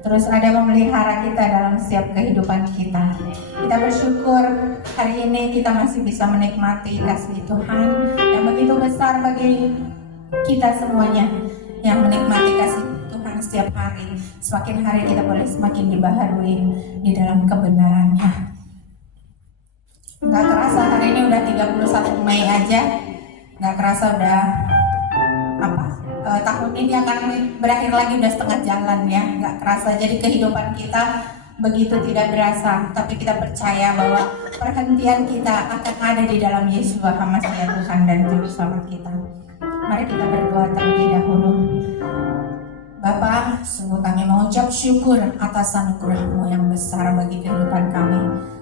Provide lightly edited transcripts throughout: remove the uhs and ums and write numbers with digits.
terus ada memelihara kita dalam setiap kehidupan kita. Kita bersyukur hari ini kita masih bisa menikmati kasih Tuhan yang begitu besar bagi kita semuanya, yang menikmati kasih Tuhan setiap hari. Semakin hari kita boleh semakin dibaharui di dalam kebenarannya. Gak kerasa hari ini udah 31 Mei aja, gak kerasa udah tahun ini akan berakhir lagi, udah setengah jalan ya, nggak kerasa. Jadi kehidupan kita begitu tidak berasa, tapi kita percaya bahwa perhentian kita akan ada di dalam Yesus Masihi Tuhan dan Juru Selamat kita. Mari kita berdoa terlebih dahulu. Bapa, sungguh kami mengucap syukur atas anugerah-Mu yang besar bagi kehidupan kami.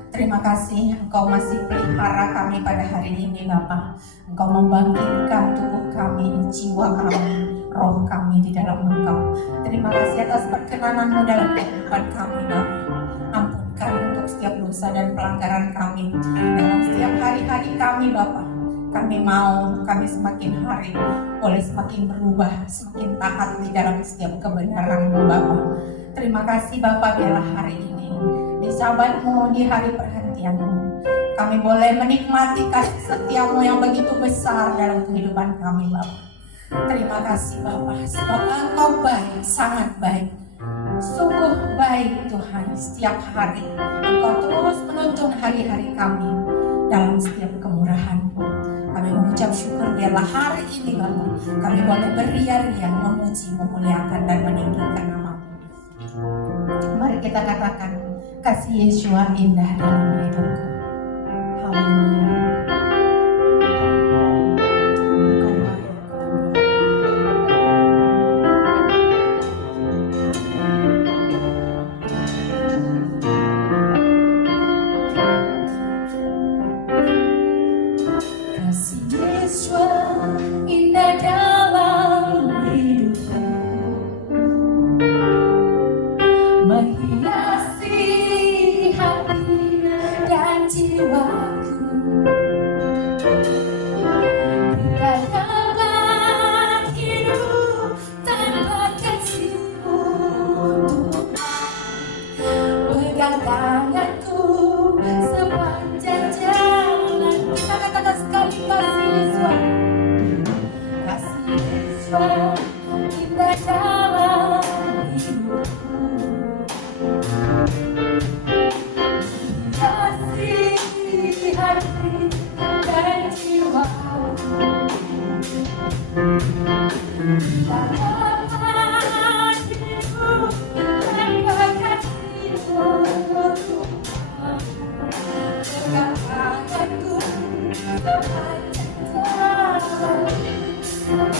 Terima kasih Engkau masih pelihara kami pada hari ini Bapa. Engkau membangkitkan tubuh kami, jiwa kami, roh kami di dalam Engkau. Terima kasih atas perkenanan-Mu dalam kehidupan kami Bapa. Ampunkan untuk setiap dosa dan pelanggaran kami dalam setiap hari-hari kami Bapa. Kami semakin hari boleh semakin berubah, semakin taat di dalam setiap kebenaran-Mu Bapa. Terima kasih Bapa, biarlah hari ini di Sabat-Mu, di hari perhentian-Mu, kami boleh menikmati kasih setia-Mu yang begitu besar dalam kehidupan kami Bapa. Terima kasih Bapa, sebab Engkau baik, sangat baik, sungguh baik Tuhan. Setiap hari Engkau terus menuntun hari-hari kami dalam setiap kemurahan-Mu. Kami mengucap syukur, biarlah hari ini Bapa kami boleh beria-ria memuji, memuliakan dan meninggikan nama-Mu. Mari kita katakan, kasih Yesus indah dalam hidupku. Haleluya. Kasih Yesus indah dalam hidupku, menghiasi hati dan jiwaku. Takkanlah hidup tanpa kasih-Mu Tuhan. Pegang tanganku sepanjang jalan. Kita katakan sekali, kasih Yesus, kasih Yesus indah dalam hidupku. Kasih hati dan jiwaku. Takkanlah hidup tanpa kasih-Mu Tuhan. Pegang tanganku sepanjang jalan. Kasih Yesus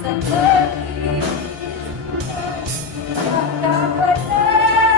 seperti tak pernah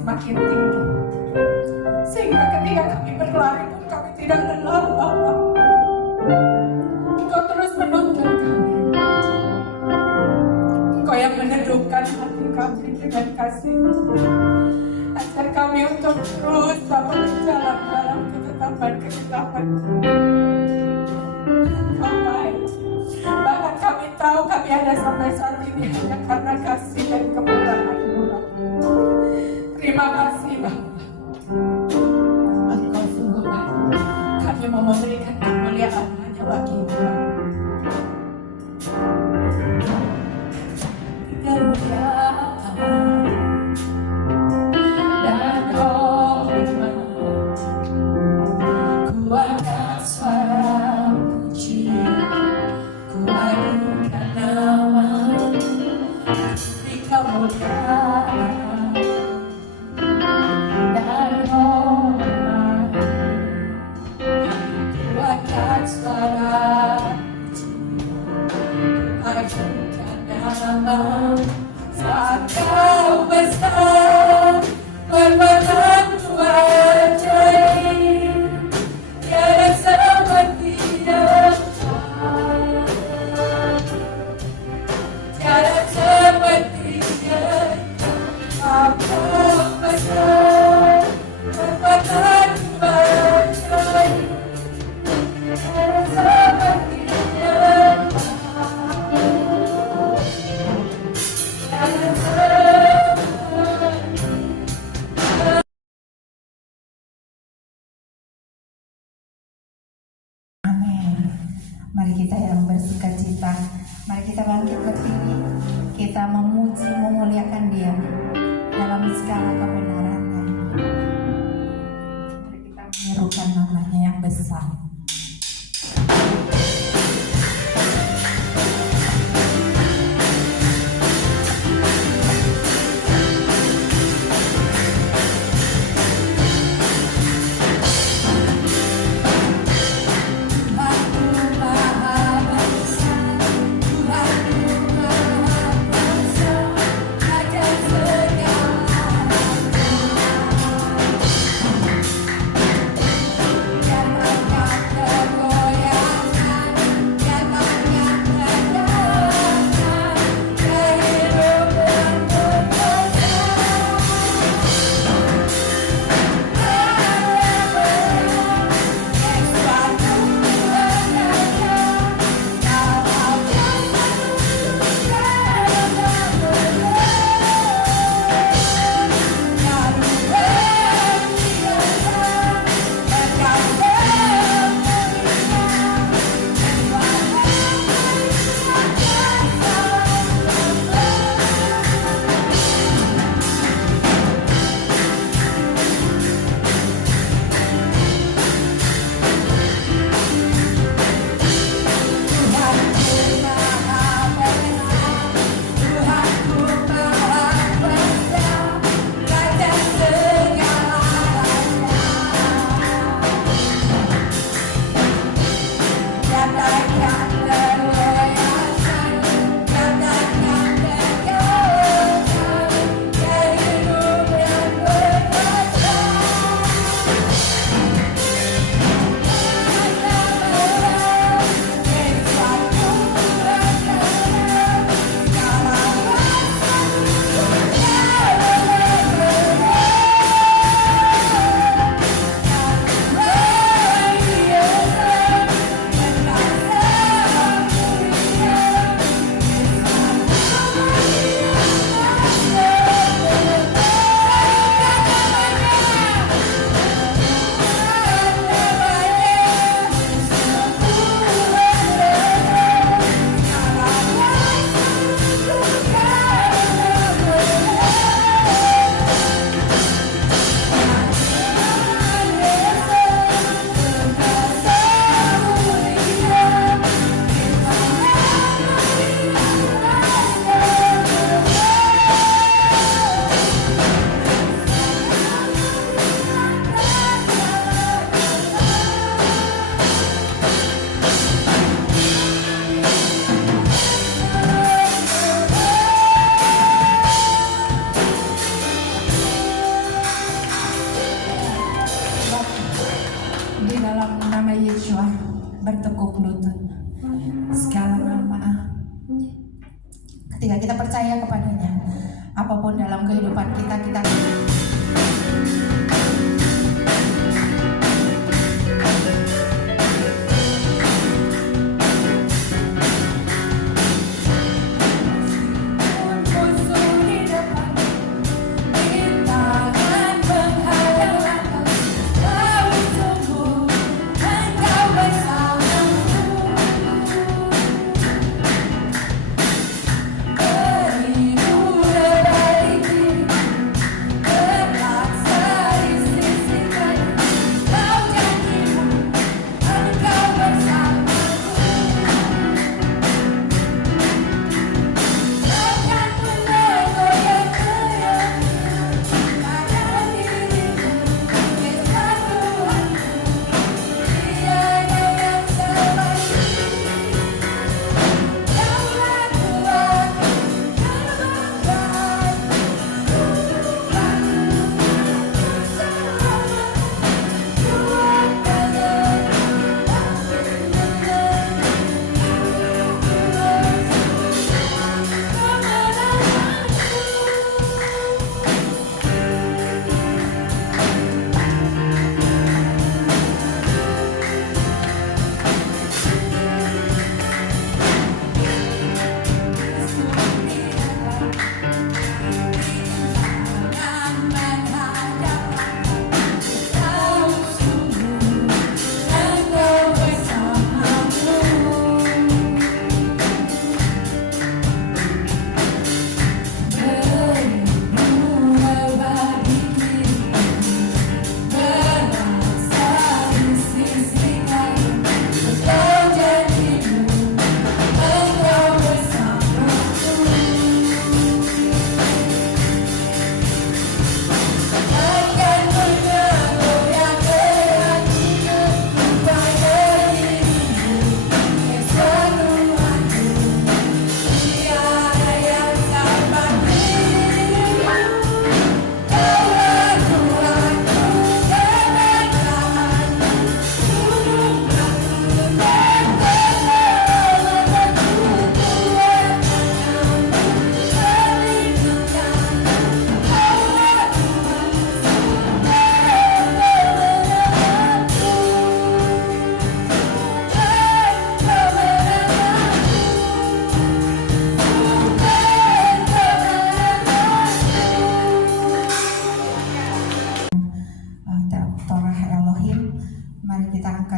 semakin tinggi. Sehingga ketika kami berlari pun kami tidak lelah, Bapa. Engkau terus menuntun kami. Engkau yang meneduhkan hati kami dengan kasih. Ajar kami untuk terus Bapa berjalan dalam ketetapan-ketetapan. Engkau baik. Bahkan kami tahu kami ada sampai saat ini hanya karena kasih dan kemurahan-Mu. Terima kasih Bapa. Mari kita yang bersukacita, mari kita bangkit berdiri, kita memuji, memuliakan Dia dalam segala kebenarannya. Mari kita menyerukan namanya yang besar. Bertekuk lutut segala nama. Ketika kita percaya kepadanya, apapun dalam kehidupan kita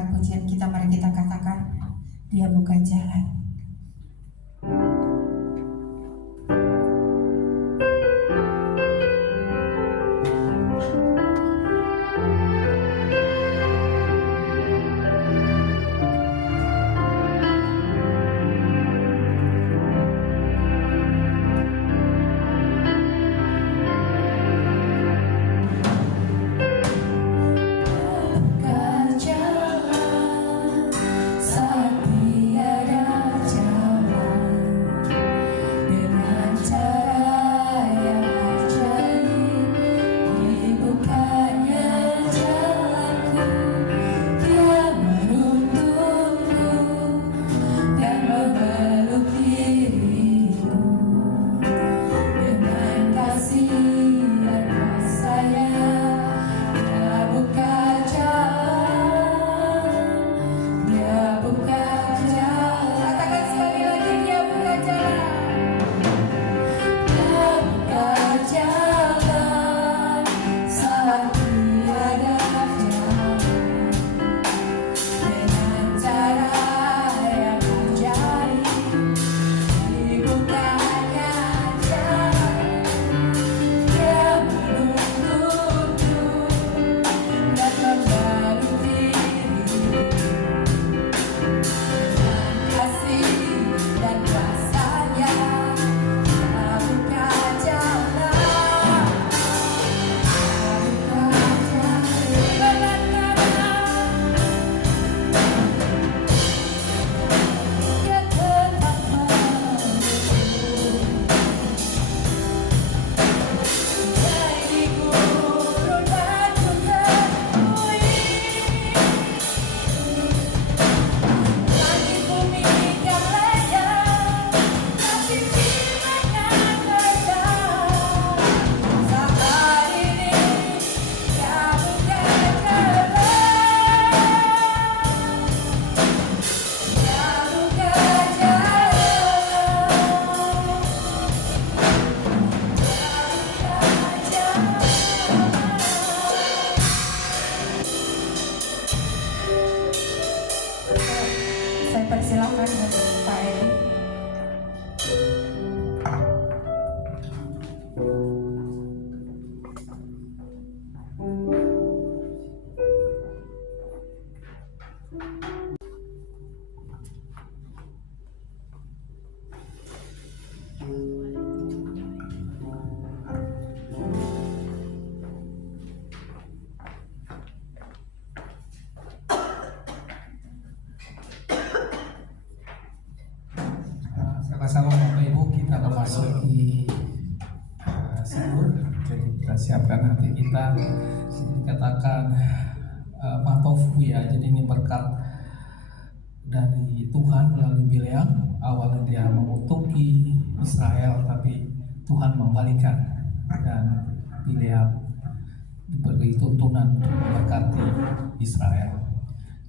angkat pujian kita, mari kita katakan, Dia buka jalan. Saya persilahkan Pak Edi. Sama-sama Bapak Ibu, kita memasuki sahur. Jadi kita siapkan hati kita. Dikatakan matofu ya. Jadi ini berkat dari Tuhan melalui Bileam. Awalnya dia mengutuki Israel, tapi Tuhan membalikan, dan Bileam diberi tuntunan untuk memberkati Israel.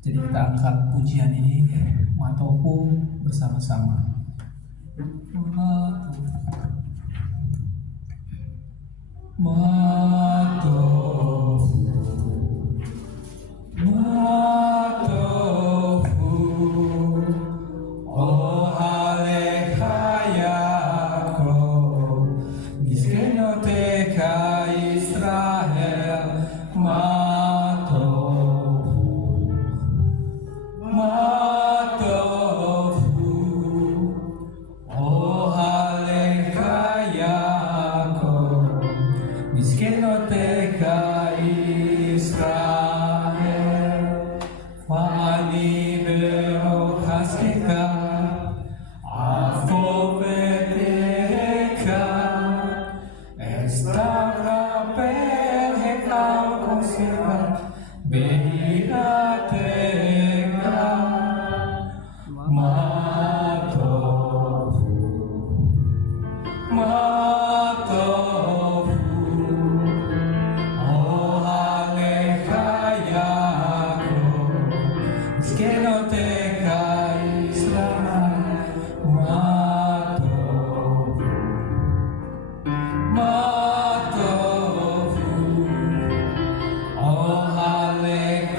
Jadi kita angkat pujian ini, matofu, bersama-sama. Oh, hallelujah.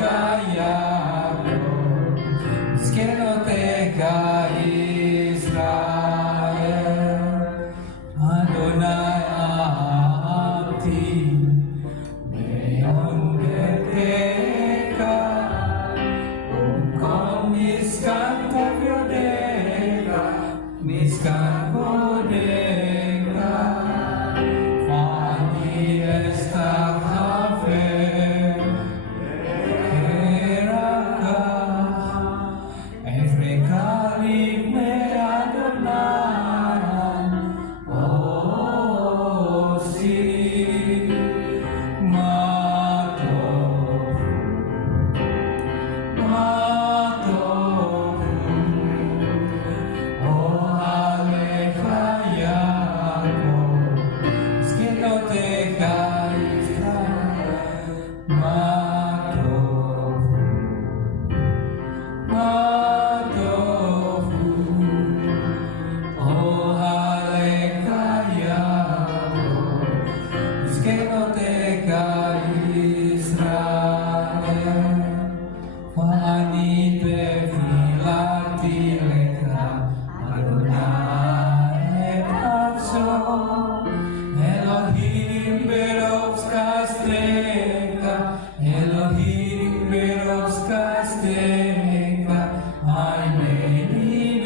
Elohim veros castega, Aimeni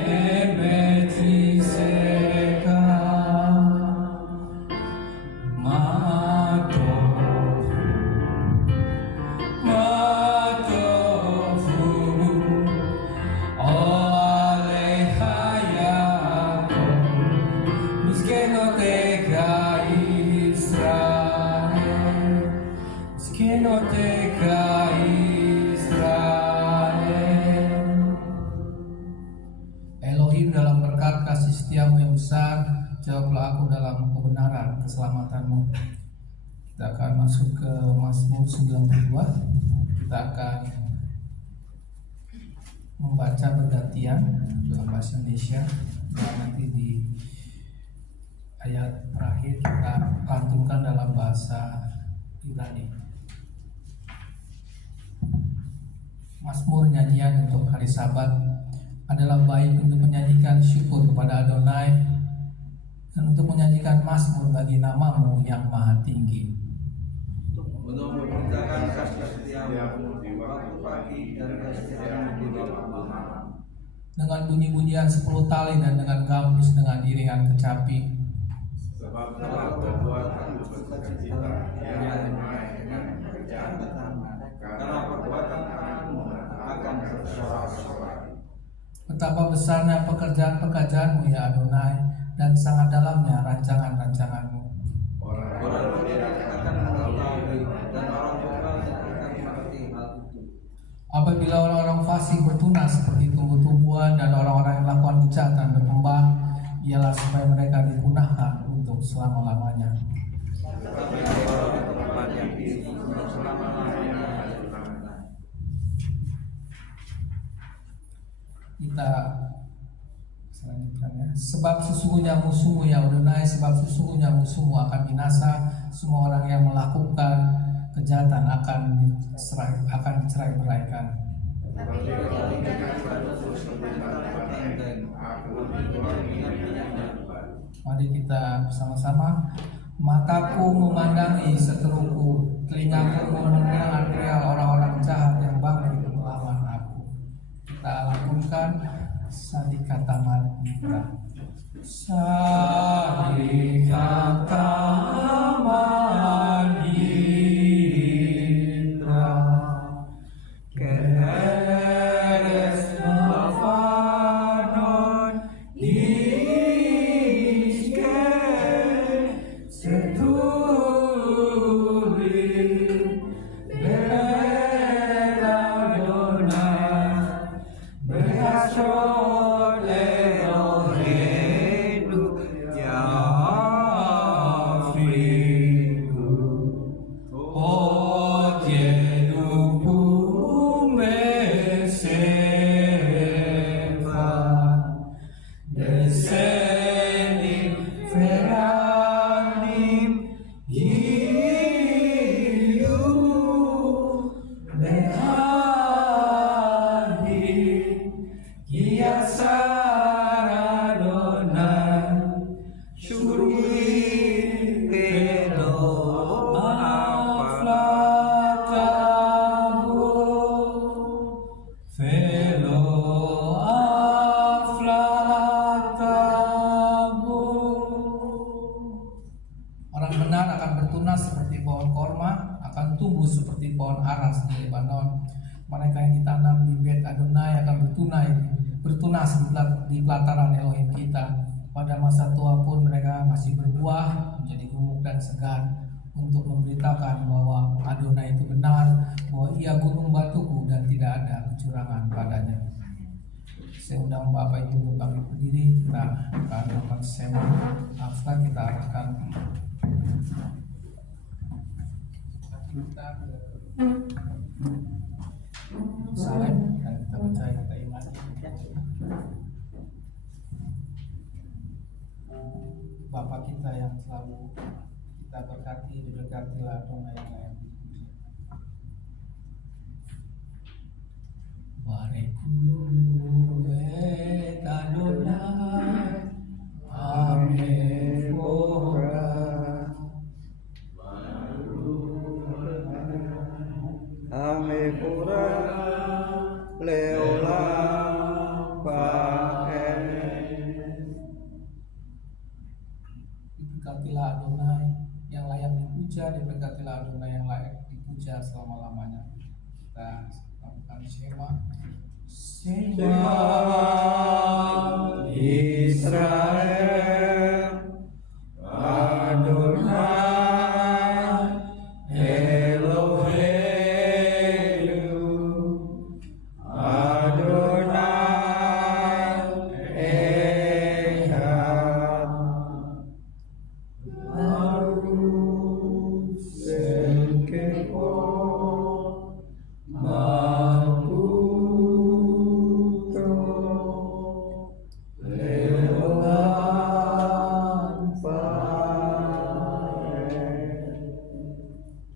bebetiseka, Mato, Matofu, Olehayako, Miskenoteka Israel, Miskenoteka Israel. Elohim, dalam berkat kasih setiamu yang besar, jawablah aku dalam kebenaran keselamatanmu. Kita akan masuk ke Mazmur 92. Kita akan membaca bergantian dalam bahasa Indonesia, dan nanti di ayat terakhir kita lantunkan dalam bahasa Ibrani. Mazmur, nyanyian untuk hari Sabat, adalah baik untuk menyanyikan syukur kepada Adonai dan untuk menyanyikan mazmur bagi namamu yang maha tinggi. Untuk memberitakan kasih setiamu di waktu pagi dan kasih setiamu di waktu malam. Dengan bunyi-bunyian 10 tali dan dengan gambus dengan iringan kecapi. Sebab telah perbuatan sukacita yang naik dengan pekerjaan pertama, karena perbuatan tanganmu akan bersorak-sorai. Betapa besarnya pekerjaan-pekerjaanmu ya Adonai, dan sangat dalamnya rancangan-rancanganmu. Orang tidak akan mengetahui dan orang bodoh tidak akan mengerti hal itu. Apabila orang-orang fasik bertunas seperti tumbuh-tumbuhan dan orang-orang yang melakukan kejahatan berkembang, ialah supaya mereka dipunahkan untuk selama-lamanya. Tetapi orang tempat yang diri untuk selama-lamanya. Kita selanjutnya, sebab sesungguhnya musuhmu ya Adonai, sebab sesungguhnya musuhmu akan binasa, semua orang yang melakukan kejahatan akan dicerai-beraikan. Mari kita bersama-sama. Mataku memandangi seteruku, telingaku mendengar teriak orang-orang jahat yang bangkit melawan aku. Kita lakukan Sadikata Manitra. Sadikata Manitra, keres mafanon iske setulir beradona berasol Eloheinu Yafriku Otiedu Pumesefa Deseni Feranim Hiu Lehadi Kiasaradona Shuri Elo Aflatahu Velo Aflatahu. Orang benar akan bertunas seperti pohon korma, akan tumbuh seperti pohon aras di Lebanon. Mereka yang ditanam di Bet Adonai akan bertunas di pelataran Elohim kita. Pada masa tua pun mereka masih berbuah, menjadi gemuk dan segar, untuk memberitakan bahwa Adonai itu benar, bahwa ia gunung batuku dan tidak ada kecurangan padanya. Saya undang Bapak Ibu bangkit berdiri, kita akan melakukan sema After, kita arahkan kita ke Yerusalem dan kita percaya, kita imani. Bapa kita yang selalu kita berkati, diberkatilah Tuhan yang lain. Bareku et Adonai, Amen. amepura leola pae. Diberkatilah Adonai yang layak dipuja, diberkatilah Adonai yang layak dipuja selama-lamanya. Kita lakukan Shema. Shema Israel Adonai Eloheinu Adonai Echad Baruch Shekemo Malkuto Leolam Pae.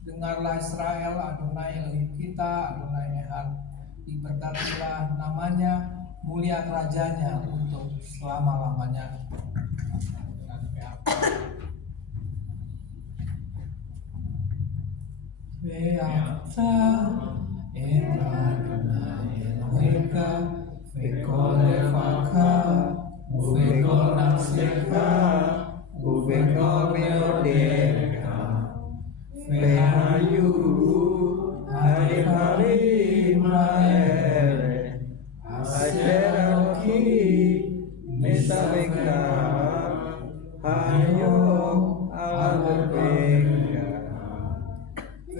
Dengarlah Israel, Adonai Elohim kita, Adonai Echad. Diberkatilah namanya, mulia kerajaannya untuk selama-lamanya. Ve'ata et Adonai Eloheka ve'kol levaka uve'kol nafseka Uvekol meodeka Ve'hayu hari-hari maere Asher Eloki Mesaveka Hayo Alveka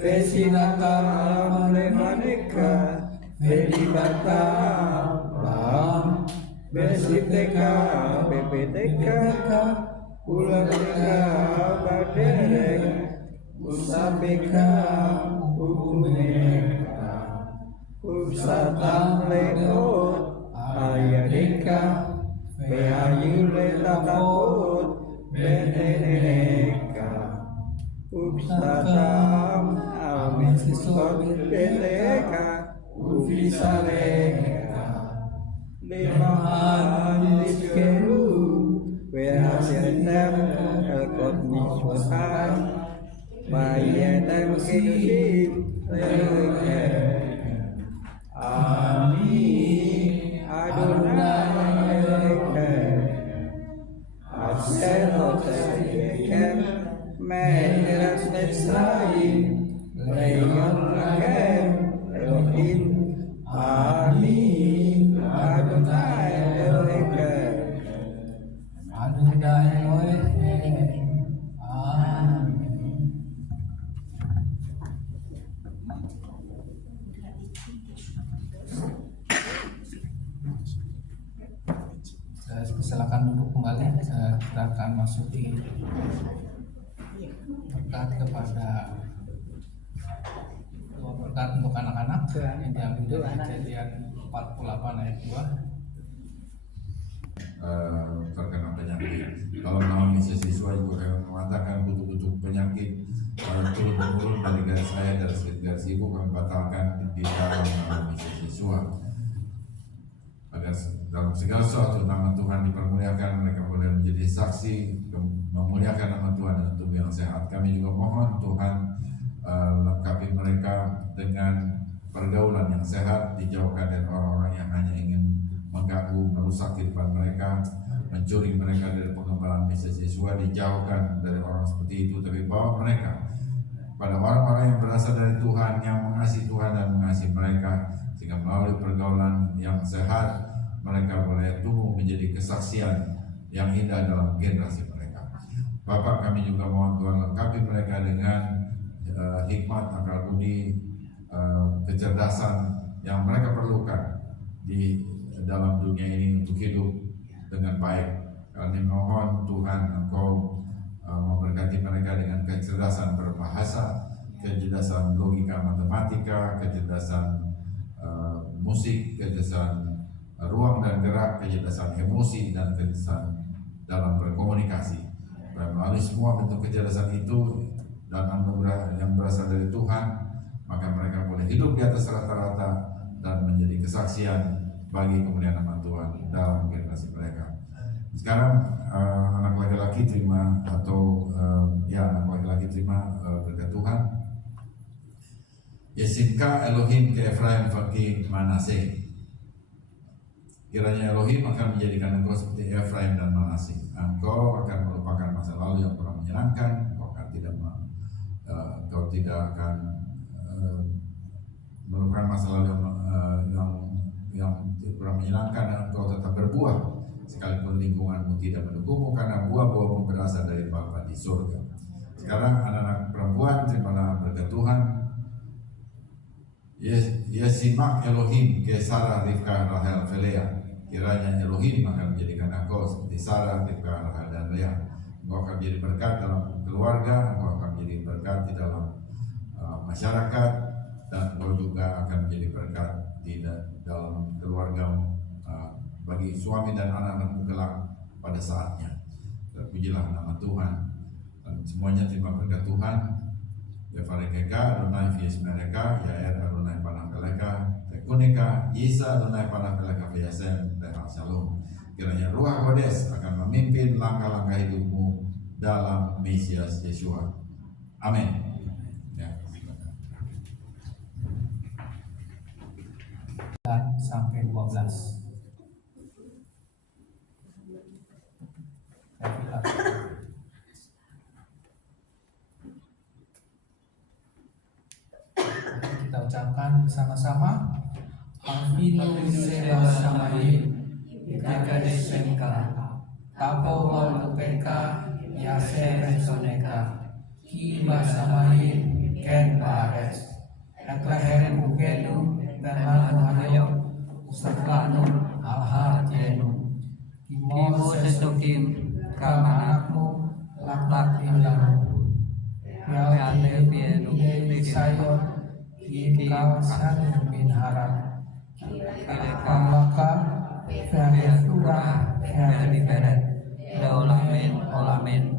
Ve'sinata Levaneka Ve'dibata Lam Besiteka Bepeteka Ulateka Baderek Usabeka Umeka Usatam Lekot Ayadeka Beayule Tatakot Beneneka Usatam Amisisot Beneka Ufisaleka Limahan Liskelu Ve'asyatem Elkot Mishwatan Mayetem Kishim Lelukem Amin Adonai Elokem Asherot Elokem Me'eretz Mitzrayim Le'yon Lakem Elohim Amin Adonai Elokem Adonai Elohim. Amin. Silakan duduk kembali. Kita akan masuki berkat kepada berkat untuk anak-anak yang diambil dari Kejadian 48 ayat 2. Terkena penyakit. Kalau nama siswa juga yang mengatakan butuh penyakit turun temurun dari garis saya dari garis ibu kami batalkan di dalam nama siswa. Agar dalam segala sesuatu nama Tuhan dipermuliakan, mereka boleh menjadi saksi memuliakan nama Tuhan dan tubuh yang sehat. Kami juga mohon Tuhan lengkapi mereka dengan pergaulan yang sehat, dijauhkan dari orang-orang yang hanya ingin mengganggu, merusak kehidupan mereka, mencuri mereka dari pengembalaan misi siswa, dijauhkan dari orang seperti itu, tapi bawa mereka pada orang-orang yang berasal dari Tuhan, yang mengasihi Tuhan dan mengasihi mereka, sehingga melalui pergaulan yang sehat mereka boleh tumbuh menjadi kesaksian yang indah dalam generasi mereka. Bapak, kami juga mohon Tuhan lengkapi mereka dengan hikmat, akal budi, kecerdasan yang mereka perlukan di dalam dunia ini untuk hidup dengan baik. Kami mohon Tuhan Engkau memberkati mereka dengan kecerdasan berbahasa, kecerdasan logika matematika, kecerdasan musik, kecerdasan ruang dan gerak, kecerdasan emosi, dan kecerdasan dalam berkomunikasi. Dan melalui semua bentuk kecerdasan itu dan anugerah yang berasal dari Tuhan, maka mereka boleh hidup di atas rata-rata dan menjadi kesaksian bagi kemuliaan nama Tuhan dalam generasi mereka. Sekarang anak laki-laki terima anak laki-laki terima berkat Tuhan. Yesimka Elohim ke Efraim Faki Manase. Kiranya Elohim akan menjadikan engkau seperti Efraim dan Manase. Engkau akan melupakan masa lalu yang pernah menyenangkan. Engkau tidak akan melupakan masa lalu yang pernah menyenangkan, dan engkau tetap berbuah sekalipun lingkunganmu tidak mendukungmu, karena buah-buahmu berasal dari Bapa di surga. Sekarang anak-anak perempuan terimalah berkat Tuhan. Yesimak Elohim ke Sarah, Rivka, Rahel, Felea. Kiranya Elohim akan menjadikan engkau seperti Sarah, Rivka, Rahel, dan Lea. Engkau akan menjadi berkat dalam keluarga, engkau akan menjadi berkat di dalam masyarakat, dan engkau juga akan menjadi berkat di dalam keluargamu, bagi suami dan anak-anakmu kelak pada saatnya. Terpujilah nama Tuhan. Dan semuanya terima berkat Tuhan. Yevarekeka Adonai Fies mereka, Yair Adonai Panah Peleka, Tekuneka, Yisa Adonai Panah Peleka Fiasem, Tehal Shalom. Kiranya Ruach Kodes akan memimpin langkah-langkah hidupmu dalam Mesias Yeshua. Amin. Ya. Sampai 12. Kita ucapkan bersama-sama. Alvino Sela Samayin, Ikadesenka, Tapo Walupeka, Yase Soneka, Kiba Samayin, Ken Bares, Etlehen Bukenu, Teman Hayo, Usaklanu, Alhar Jenu, Kimo Sestokim, Kamanakmu, Laklak Imlamu, Yale Pienu, Sayon, Kikau Sanu bin Haram, Kamaka, Fianifura, Fianiferet, Olamin,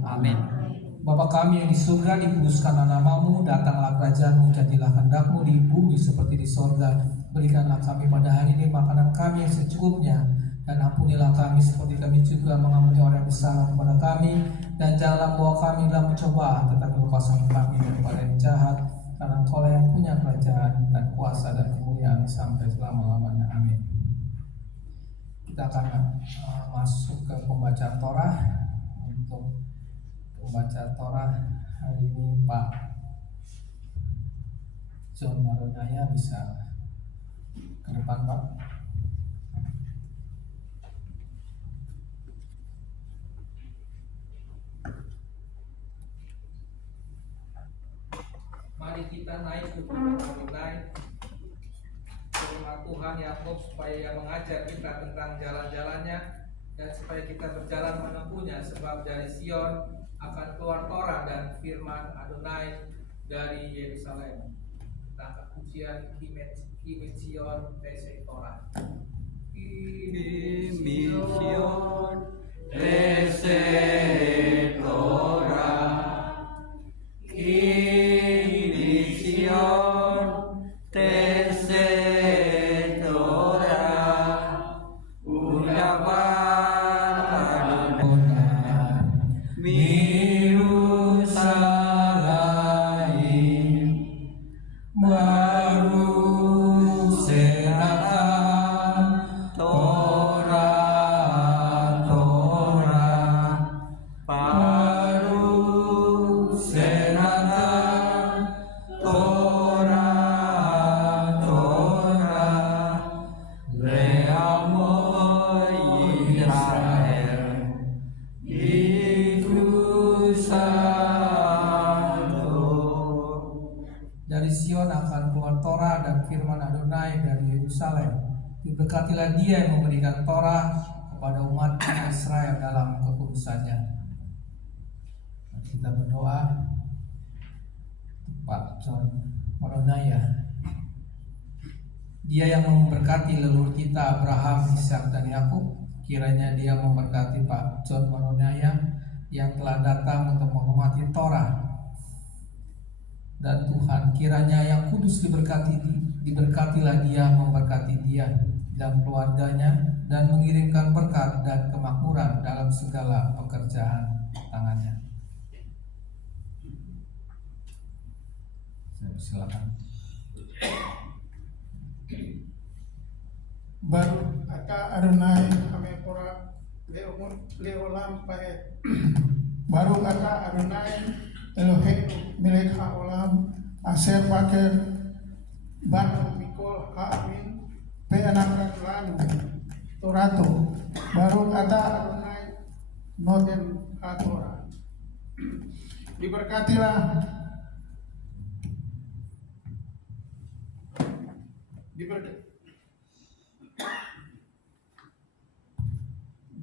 Amin. Bapa kami yang di surga, dikuduskanlah namamu, datanglah kerajaanmu, jadilah kehendakmu di bumi seperti di sorga. Berikanlah kami pada hari ini makanan kami yang secukupnya, dan ampunilah kami seperti kami juga mengampuni orang yang bersalah kepada kami, dan janganlah bawa kami dalam pencobaan, tetapi lepaskan kami daripada yang jahat, karena Engkau yang punya kerajaan dan kuasa dan kemuliaan sampai selama-lamanya. Amin. Kita akan masuk ke pembacaan Torah. Untuk pembaca Torah hari ini Pak John Maronaya bisa ke depan, Pak. Mari kita naik ke mulai firman Tuhan Yakub, supaya mengajar kita tentang jalan-jalannya, dan supaya kita berjalan menempuhnya, sebab dari Sion akan keluar Torah dan firman Adonai dari Yerusalem. Tangkap pujian Kimet Sion Tesei Torah. Kimet Sion Tesei Torah. Sion Tesei Torah, udapan Adonai Mirusalaim, baru senakan Torah, baru senakan Torah, leamo Israel, itu satu. Dari Sion akan keluar Torah dan firman Adonai dari Yerusalem. Diberkatilah Dia yang memberikan Torah kepada umat Israel dalam kekudusannya. Kita berdoa. Pak John Maronaya, Dia yang memberkati leluhur kita Abraham, Ishak, dan Yakub, kiranya Dia memberkati Pak John Maronaya yang telah datang untuk menghormati Torah. Dan Tuhan, kiranya yang kudus diberkatilah Dia, memberkati dia dan keluarganya, dan mengirimkan berkat dan kemakmuran dalam segala pekerjaan tangannya. Silakan. Baru ata Adonai kami pora leolam pae. Baru ata Adonai Eloheinu melek haolam aser paker banu mikol haamin pe anakat lanu torato. Baru ata Adonai noten hatora. Diberkatilah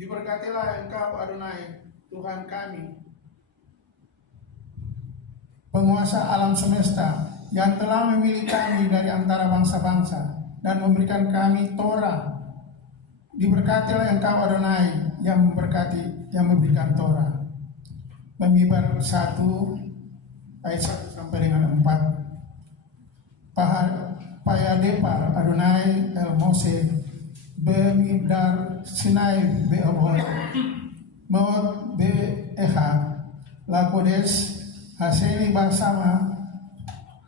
Diberkatilah Engkau Adonai Tuhan kami, penguasa alam semesta, yang telah memilih kami dari antara bangsa-bangsa dan memberikan kami Torah. Diberkatilah Engkau Adonai yang memberikan Torah. Pemimbar 1 ayat 1 sampai dengan 4. Payadepar Adonai el Mose bemidar Sinai be'obol Mot be'eha lakodes haseni bersama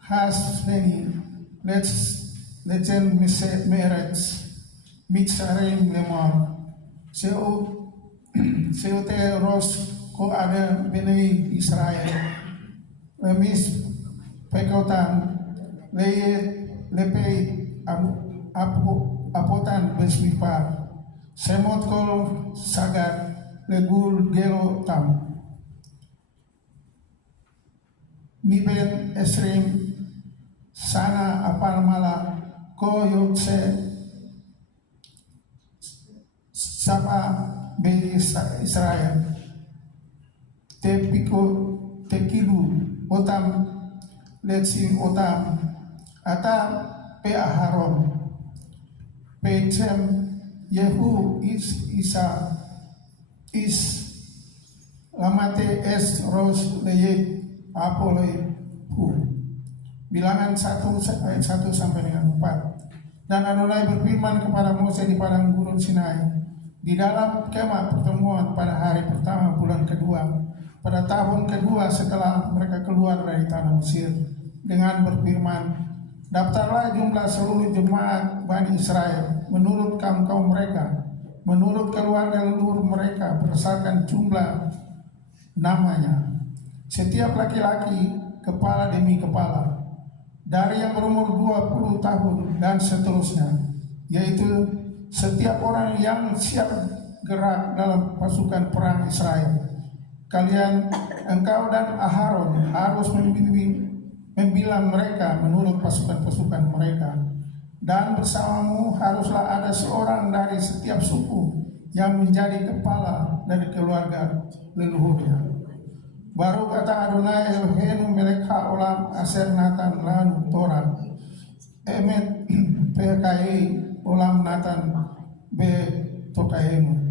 haseni lecen merets mitsarim lemor seute ros ko ada benei Israel lemis pekotan lepei apotan besmipar semot kol sagat legul gelo tam mibet esrim sana apal mala ko yotse sapa be Israel tekidu otam letsin otam ata pe aharon pe cem yehu is lamate es ros leye apoloi hu. Bilangan 1 ayat 1 sampai dengan 4. Dan Adonai berfirman kepada Mose di padang gurun Sinai di dalam kemah pertemuan pada hari pertama bulan kedua pada tahun kedua setelah mereka keluar dari tanah Mesir, dengan berfirman, daftarlah jumlah seluruh jemaat Bani Israel menurut kaum mereka, menurut keluarga leluhur mereka berdasarkan jumlah namanya, setiap laki-laki kepala demi kepala, dari yang berumur 20 tahun dan seterusnya, yaitu setiap orang yang siap gerak dalam pasukan perang Israel. Engkau dan Aharon harus membilang mereka menurut pasukan-pasukan mereka, dan bersamamu haruslah ada seorang dari setiap suku yang menjadi kepala dari keluarga leluhurnya. Baru kata Adonai Eloheinu melek haolam aser natan lanu Torah emet PKI olam natan be tokaemu.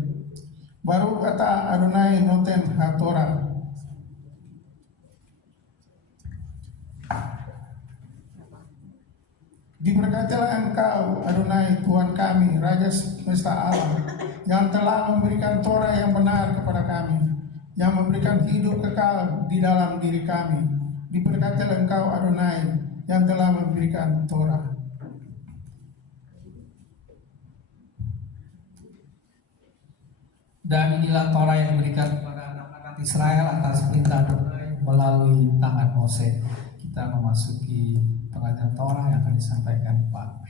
Baru kata Adonai noten hatorah. Diberkatilah Engkau Adonai Tuhan kami, Raja semesta alam, yang telah memberikan Torah yang benar kepada kami, yang memberikan hidup kekal di dalam diri kami. Diberkatilah Engkau Adonai yang telah memberikan Torah. Dan inilah Torah yang diberikan kepada anak-anak Israel atas perintah Adonai melalui tangan Mose. Kita memasuki pengajaran Torah yang akan disampaikan Pak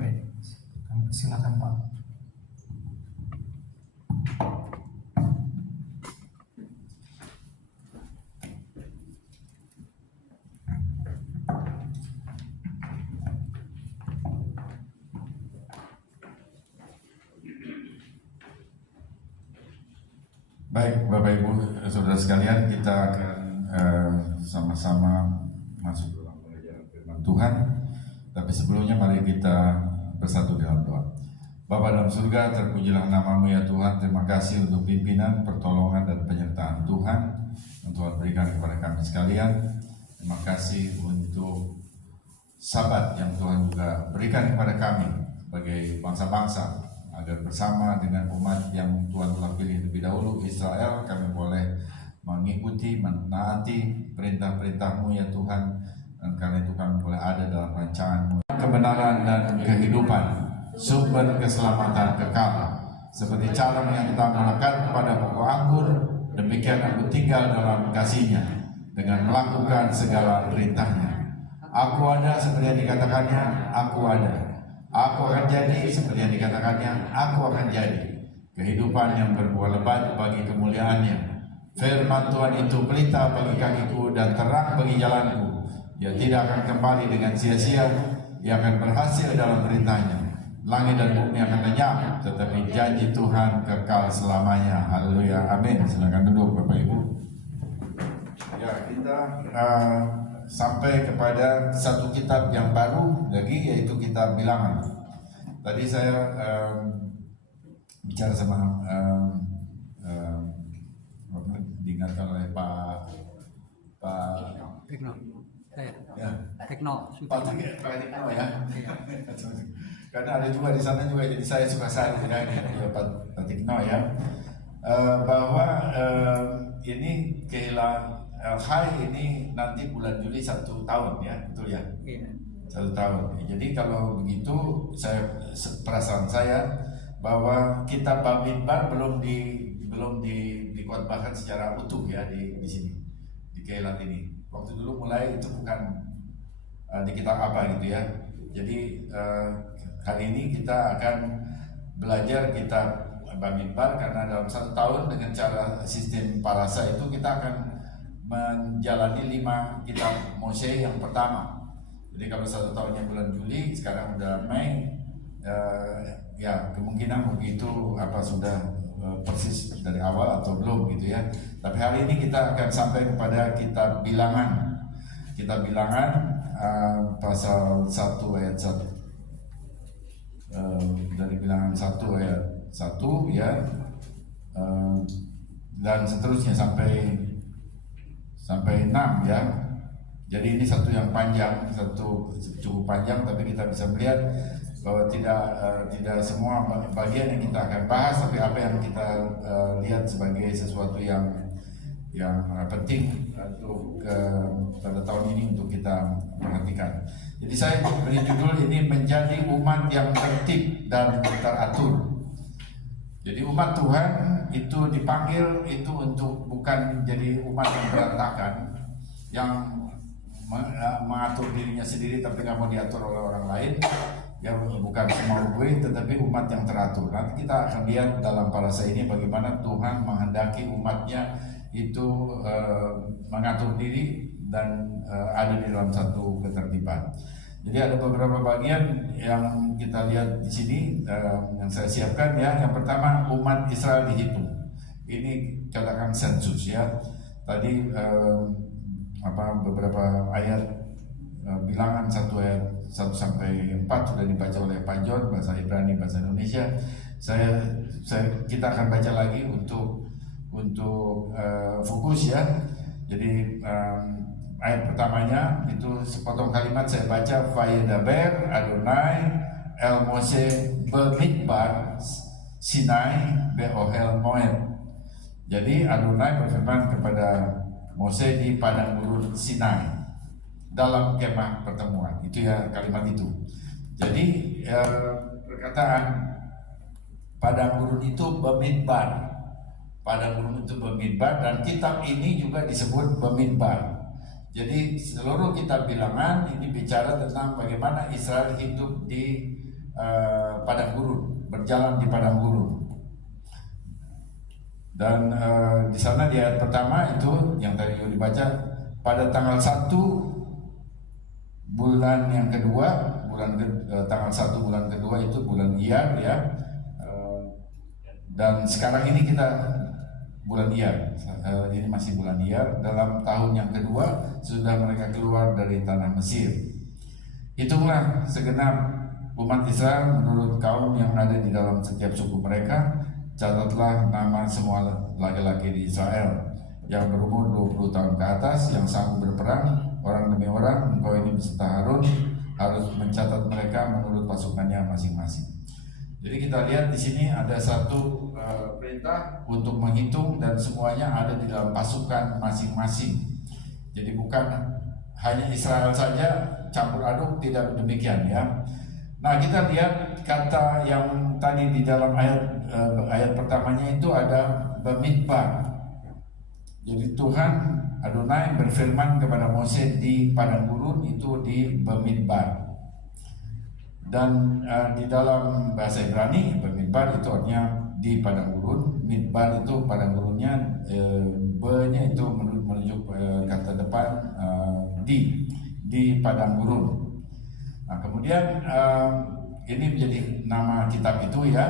Ben. Kami persilakan Pak. Baik, Bapak Ibu, Saudara sekalian, kita akan sama-sama masuk dalam pengajaran firman Tuhan. Tapi sebelumnya mari kita bersatu dalam doa. Bapa dalam surga, terpujilah nama-Mu ya Tuhan. Terima kasih untuk pimpinan, pertolongan dan penyertaan Tuhan yang Tuhan berikan kepada kami sekalian. Terima kasih untuk Sabat yang Tuhan juga berikan kepada kami sebagai bangsa-bangsa, agar bersama dengan umat yang Tuhan telah pilih lebih dahulu, Israel, kami boleh mengikuti, menaati perintah-perintah-Mu ya Tuhan, dan karena itu kami boleh ada dalam rancangan kebenaran dan kehidupan, sumber keselamatan kekal. Seperti cara yang kita melekat kepada pokok anggur, demikian aku tinggal dalam kasih-Nya dengan melakukan segala perintah-Nya. Aku ada seperti yang dikatakannya, aku ada. Aku akan jadi seperti yang dikatakannya, aku akan jadi. Kehidupan yang berbuah lebat bagi kemuliaan-Nya. Firman Tuhan itu pelita bagi kakiku dan terang bagi jalanku. Ia tidak akan kembali dengan sia-sia, ia akan berhasil dalam perintah-Nya. Langit dan bumi akan lenyap, tetapi janji Tuhan kekal selamanya. Haleluya, amin. Silakan duduk Bapak Ibu. Ya, kita sampai kepada satu kitab yang baru lagi, yaitu kitab Bilangan. Tadi saya bicara sama diingatkan oleh Pak Tekno, saya. ya, Tekno, Pak Tekno ya. Karena ada juga di sana juga, jadi saya suka bilangnya ya Pak Tekno ya, bahwa ini kehilangan Hai ini nanti bulan Juli 1 tahun ya, betul ya? Iya. 1 tahun. Jadi kalau begitu, perasaan saya bahwa kitab Bamidbar belum dikotbahkan secara utuh ya di sini, di Keilat ini. Waktu dulu mulai itu bukan di kitab apa gitu ya. Jadi hari ini kita akan belajar kitab Bamidbar, karena dalam 1 tahun dengan cara sistem Parasa itu kita akan menjalani 5 kitab Mose yang pertama. Jadi kalau 1 tahunnya bulan Juli, sekarang udah Mei, ya kemungkinan begitu sudah persis dari awal atau belum gitu ya. Tapi hari ini kita akan sampai kepada kitab Bilangan. Kitab Bilangan pasal 1 ayat 1. Dari Bilangan 1 ayat 1 ya, dan seterusnya sampai 6 ya. Jadi ini satu yang panjang, satu cukup panjang, tapi kita bisa melihat bahwa tidak semua bagian yang kita akan bahas, tapi apa yang kita lihat sebagai sesuatu yang penting untuk pada tahun ini untuk kita perhatikan. Jadi saya beri judul ini, menjadi umat yang tertib dan teratur. Jadi umat Tuhan itu dipanggil itu untuk bukan jadi umat yang berantakan, yang mengatur dirinya sendiri tapi nggak mau diatur oleh orang lain, ya bukan semau gue, tetapi umat yang teratur. Nanti kita akan lihat dalam Parasa ini bagaimana Tuhan menghendaki umatnya itu mengatur diri dan ada di dalam satu ketertiban. Jadi ada beberapa bagian yang kita lihat di sini yang saya siapkan ya. Yang pertama, umat Israel dihitung. Ini katakan sensus ya. Tadi beberapa ayat Bilangan 1 ayat 1 sampai 4 sudah dibaca oleh Pak John, bahasa Ibrani, bahasa Indonesia. Kita akan baca lagi untuk fokus ya. Jadi ayat pertamanya itu sepotong kalimat saya baca, Vayedaber Adonai El Moshe Bemidbar Sinai Beohel Moed. Jadi Adonai berfirman kepada Mose di padang gurun Sinai dalam kemah pertemuan. Itu ya kalimat itu. Jadi perkataan padang gurun itu Bemidbar. Padang gurun itu Bemidbar, dan kitab ini juga disebut Bemidbar. Jadi seluruh kitab Bilangan ini bicara tentang bagaimana Israel hidup di padang gurun, berjalan di padang gurun. Dan di sana di ayat pertama itu yang tadi dibaca, pada tanggal 1 bulan yang kedua, tanggal 1 bulan kedua itu bulan Iyar ya. Dan sekarang ini kita bulan Iyar, ini masih bulan Iyar, dalam tahun yang kedua sudah mereka keluar dari tanah Mesir. Itulah segenap umat Israel menurut kaum yang ada di dalam setiap suku mereka. Catatlah nama semua laki-laki di Israel yang berumur 20 tahun ke atas, yang sanggup berperang, orang demi orang. Engkau ini beserta Harun harus mencatat mereka menurut pasukannya masing-masing. Jadi kita lihat di sini ada satu perintah untuk menghitung, dan semuanya ada di dalam pasukan masing-masing. Jadi bukan hanya Israel saja campur aduk, tidak demikian ya. Nah, kita lihat kata yang tadi di dalam ayat pertamanya itu ada Bamidbar. Jadi Tuhan Adonai berfirman kepada Moses di padang gurun, itu di Bamidbar. Dan di dalam bahasa Ibrani Bamidbar itu artinya di padang gurun, Midbar itu padang gurunnya, B-nya itu menuju kata depan, di padang gurun. Nah, kemudian ini menjadi nama kitab itu ya.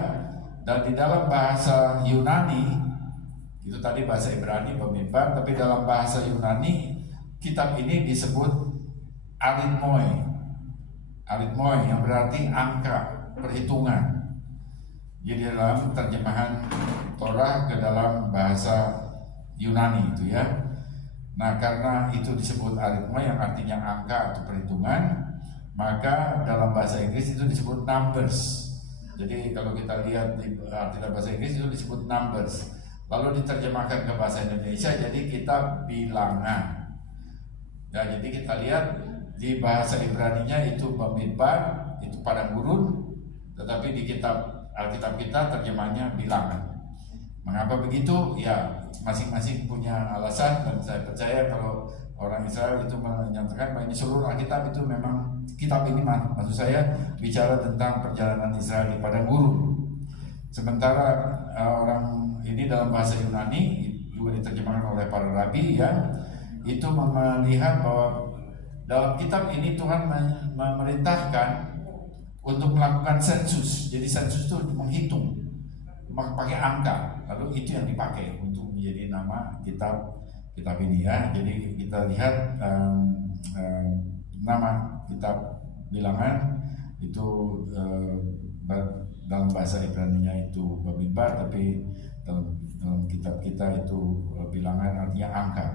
Dan di dalam bahasa Yunani, itu tadi bahasa Ibrani Bamidbar, tapi dalam bahasa Yunani kitab ini disebut arithmoi. Arithmoi yang berarti angka, perhitungan. Jadi dalam terjemahan Torah ke dalam bahasa Yunani itu ya. Nah, karena itu disebut arithmoi yang artinya angka atau perhitungan, maka dalam bahasa Inggris itu disebut numbers. Jadi kalau kita lihat di artikel bahasa Inggris itu disebut numbers. Lalu diterjemahkan ke bahasa Indonesia jadi kitab bilangan. Ya, jadi kita lihat di bahasa Ibraninya itu Bamidbar, itu padang gurun, tetapi di kitab Alkitab kita terjemahnya bilangan. Mengapa begitu? Ya, masing-masing punya alasan, dan saya percaya kalau orang Israel itu menyatakan bahwa ini seluruh Alkitab itu memang kitab ini, maksud saya bicara tentang perjalanan Israel di padang gurun. Sementara orang ini dalam bahasa Yunani juga diterjemahkan oleh para rabi ya, itu melihat bahwa dalam kitab ini Tuhan memerintahkan untuk melakukan sensus. Jadi sensus itu menghitung, pakai angka. Lalu itu yang dipakai untuk menjadi nama kitab ini ya. Jadi kita lihat nama kitab bilangan itu dalam bahasa Ibraninya itu Bamidbar, tapi dalam kitab kita itu bilangan artinya angka.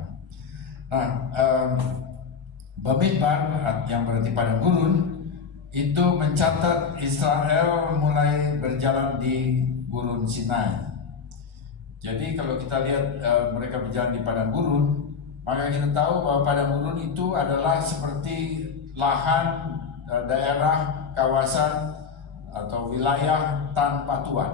Nah, Bamidbar yang berarti padang gurun itu mencatat Israel mulai berjalan di gurun Sinai. Jadi kalau kita lihat mereka berjalan di padang gurun, maka kita tahu bahwa padang gurun itu adalah seperti lahan, daerah, kawasan atau wilayah tanpa tuan.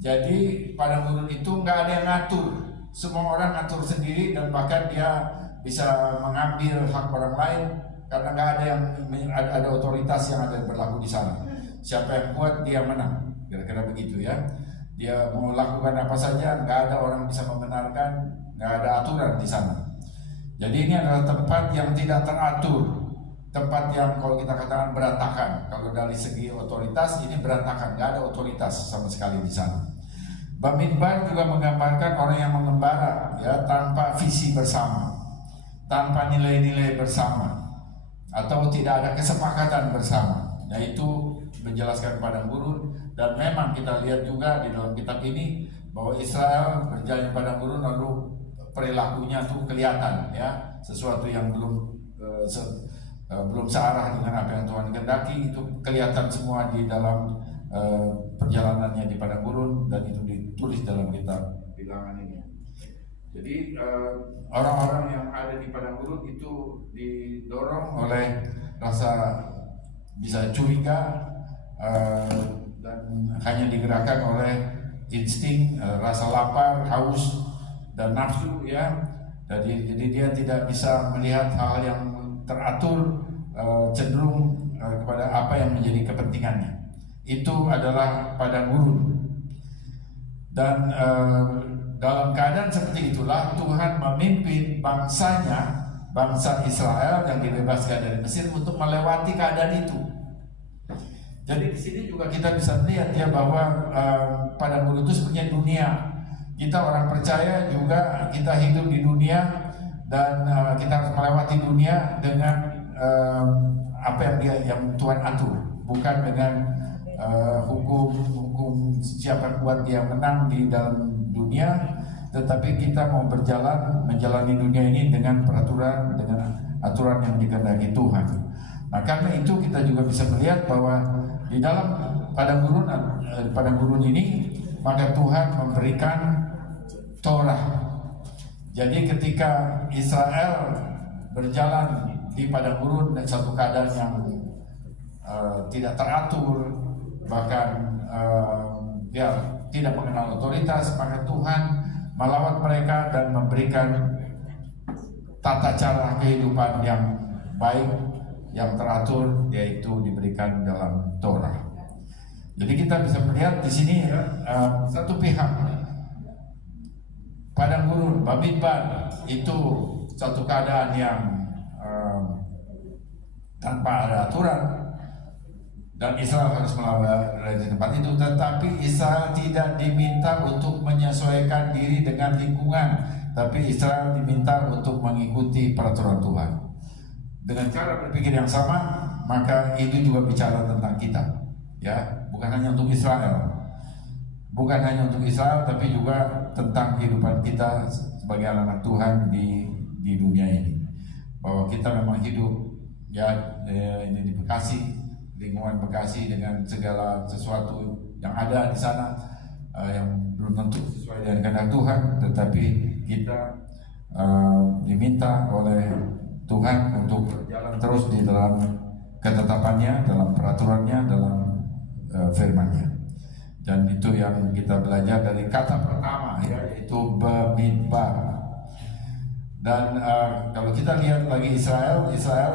Jadi padang gurun itu nggak ada yang ngatur, semua orang ngatur sendiri, dan bahkan dia bisa mengambil hak orang lain karena nggak ada yang ada otoritas yang ada berlaku di sana. Siapa yang kuat dia menang, kira-kira begitu ya. Dia mau lakukan apa saja, nggak ada orang bisa membenarkan, nggak ada aturan di sana. Jadi ini adalah tempat yang tidak teratur, tempat yang kalau kita katakan berantakan. Kalau dari segi otoritas ini berantakan, nggak ada otoritas sama sekali di sana. Bamidbar juga menggambarkan orang yang mengembara ya, tanpa visi bersama, tanpa nilai-nilai bersama, atau tidak ada kesepakatan bersama, yaitu menjelaskan padang gurun. Dan memang kita lihat juga di dalam kitab ini bahwa Israel berjalan di padang gurun, lalu perilakunya tuh kelihatan ya, sesuatu yang belum searah dengan apa yang Tuhan kehendaki, itu kelihatan semua di dalam perjalanannya di padang gurun, dan itu ditulis dalam kitab bilangan ini. Jadi orang-orang yang ada di padang gurun itu didorong oleh rasa bisa curiga, dan hanya digerakkan oleh insting, rasa lapar, haus, dan nafsu ya. Jadi dia tidak bisa melihat hal yang teratur, cenderung kepada apa yang menjadi kepentingannya. Itu adalah padang gurun. Dan dalam keadaan seperti itulah Tuhan memimpin bangsanya, bangsa Israel yang dibebaskan dari Mesir, untuk melewati keadaan itu. Jadi di sini juga kita bisa melihat ya bahwa padang gurun itu sebenarnya dunia. Kita orang percaya juga kita hidup di dunia, dan kita harus melewati dunia dengan apa yang Tuhan atur, bukan dengan hukum siapa kuat dia menang di dalam dunia, tetapi kita mau menjalani dunia ini dengan peraturan, dengan aturan yang dikehendaki Tuhan. Nah, karena itu kita juga bisa melihat bahwa di dalam padang gurun ini, maka Tuhan memberikan Torah. Jadi ketika Israel berjalan di padang gurun dan satu keadaan yang tidak teratur, bahkan ya tidak mengenal otoritas, maka Tuhan melawat mereka dan memberikan tata cara kehidupan yang baik, yang teratur, yaitu diberikan dalam Torah. Jadi kita bisa melihat di sini satu pihak padang gurun, Bamidbar itu satu keadaan yang tanpa ada aturan, dan Israel harus melawat di tempat itu. Tetapi Israel tidak diminta untuk menyesuaikan diri dengan lingkungan, tapi Israel diminta untuk mengikuti peraturan Tuhan. Dengan cara berpikir yang sama, maka itu juga bicara tentang kita, ya, bukan hanya untuk Israel, tapi juga tentang kehidupan kita sebagai anak Tuhan di dunia ini. Bahwa kita memang hidup, ya, ini di Bekasi, lingkungan Bekasi dengan segala sesuatu yang ada di sana yang belum tentu sesuai dengan kehendak Tuhan, tetapi kita diminta oleh Tuhan untuk berjalan terus di dalam ketetapannya, dalam peraturannya, dalam firman-Nya. Dan itu yang kita belajar dari kata pertama, yaitu Bamidbar. Dan kalau kita lihat lagi Israel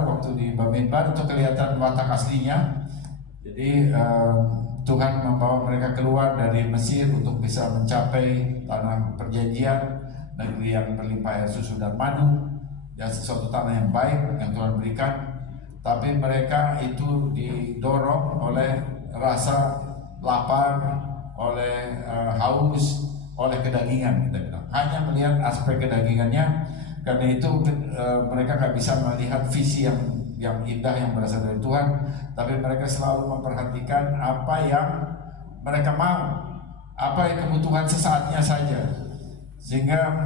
waktu di Bamidbar itu kelihatan watak aslinya. Jadi Tuhan membawa mereka keluar dari Mesir untuk bisa mencapai tanah perjanjian, negeri yang berlimpah air susu dan madu, ya, sesuatu tanah yang baik yang Tuhan berikan. Tapi mereka itu didorong oleh rasa lapar, oleh haus, oleh kedagingan, kita bilang. Hanya melihat aspek kedagingannya. Karena itu mereka nggak bisa melihat visi yang indah yang berasal dari Tuhan, tapi mereka selalu memperhatikan apa yang mereka mau, apa yang kebutuhan sesaatnya saja. Sehingga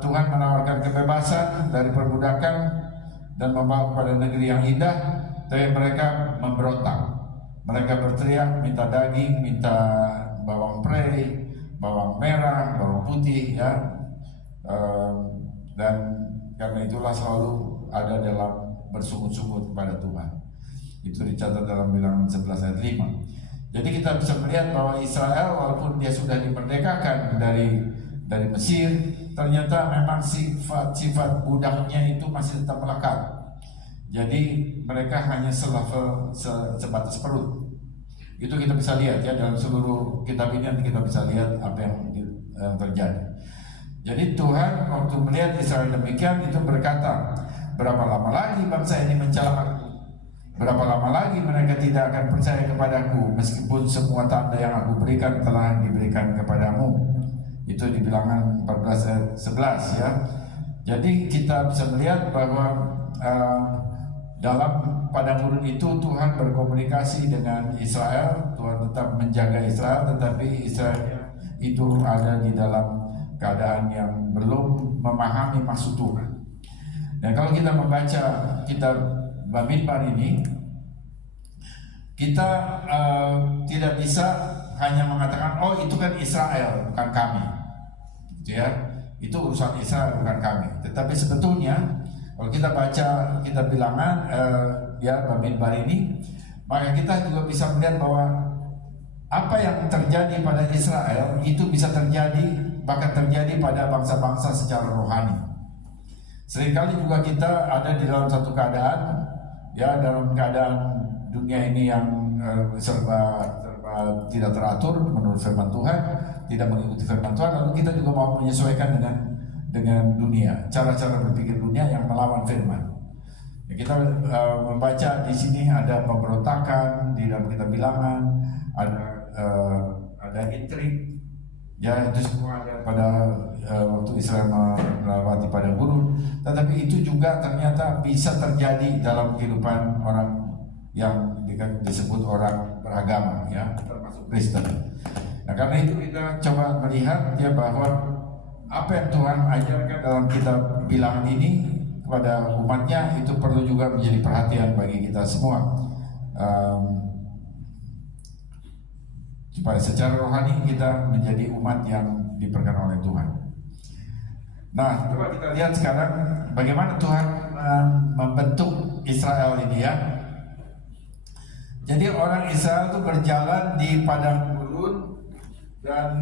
Tuhan menawarkan kebebasan dari perbudakan dan membawa kepada negeri yang indah, tapi mereka memberontak. Mereka berteriak, minta daging, minta bawang prei, bawang merah, bawang putih, ya. Dan karena itulah selalu ada dalam bersungut-sungut kepada Tuhan. Itu dicatat dalam Bilangan 11 ayat 5. Jadi kita bisa melihat bahwa Israel walaupun dia sudah dimerdekakan dari Mesir, ternyata memang sifat budaknya itu masih tetap melekat. Jadi mereka hanya selevel sebatas perut. Itu kita bisa lihat, ya, dalam seluruh kitab ini nanti kita bisa lihat apa yang terjadi. Jadi Tuhan waktu melihat Israel demikian itu berkata, berapa lama lagi bangsa ini mencela aku? Berapa lama lagi mereka tidak akan percaya kepadaku meskipun semua tanda yang aku berikan telah diberikan kepadamu? Itu di Bilangan 14 ayat 11, ya. Jadi kita bisa melihat bahwa dalam padang gurun itu Tuhan berkomunikasi dengan Israel. Tuhan tetap menjaga Israel, tetapi Israel itu ada di dalam keadaan yang belum memahami maksud Tuhan. Dan kalau kita membaca kitab Bamidbar ini, kita tidak bisa hanya mengatakan, oh itu kan Israel, bukan kami, gitu, ya. Itu urusan Israel, bukan kami. Tetapi sebetulnya kalau kita baca kitab Bilangan, ya, Bamidbar ini, maka kita juga bisa melihat bahwa apa yang terjadi pada Israel itu bisa terjadi, bahkan terjadi pada bangsa-bangsa secara rohani. Seringkali juga kita ada di dalam satu keadaan, ya, dalam keadaan dunia ini yang serba tidak teratur menurut firman Tuhan, tidak mengikuti firman Tuhan, lalu kita juga mau menyesuaikan dengan dunia, cara-cara berpikir dunia yang melawan firman. Ya, kita membaca di sini ada pemberontakan di dalam kitab Bilangan, ada intrik, ya, itu semua ada pada waktu Israel melewati padang gurun. Tetapi itu juga ternyata bisa terjadi dalam kehidupan orang yang disebut orang beragama, ya, termasuk Kristen. Nah, karena itu kita coba melihat, ya, bahwa apa yang Tuhan ajarkan dalam kitab Bilangan ini kepada umatnya itu perlu juga menjadi perhatian bagi kita semua. Supaya secara rohani kita menjadi umat yang diberkati oleh Tuhan. Nah, coba kita lihat sekarang bagaimana Tuhan membentuk Israel ini ya. Jadi orang Israel itu berjalan di padang gurun dan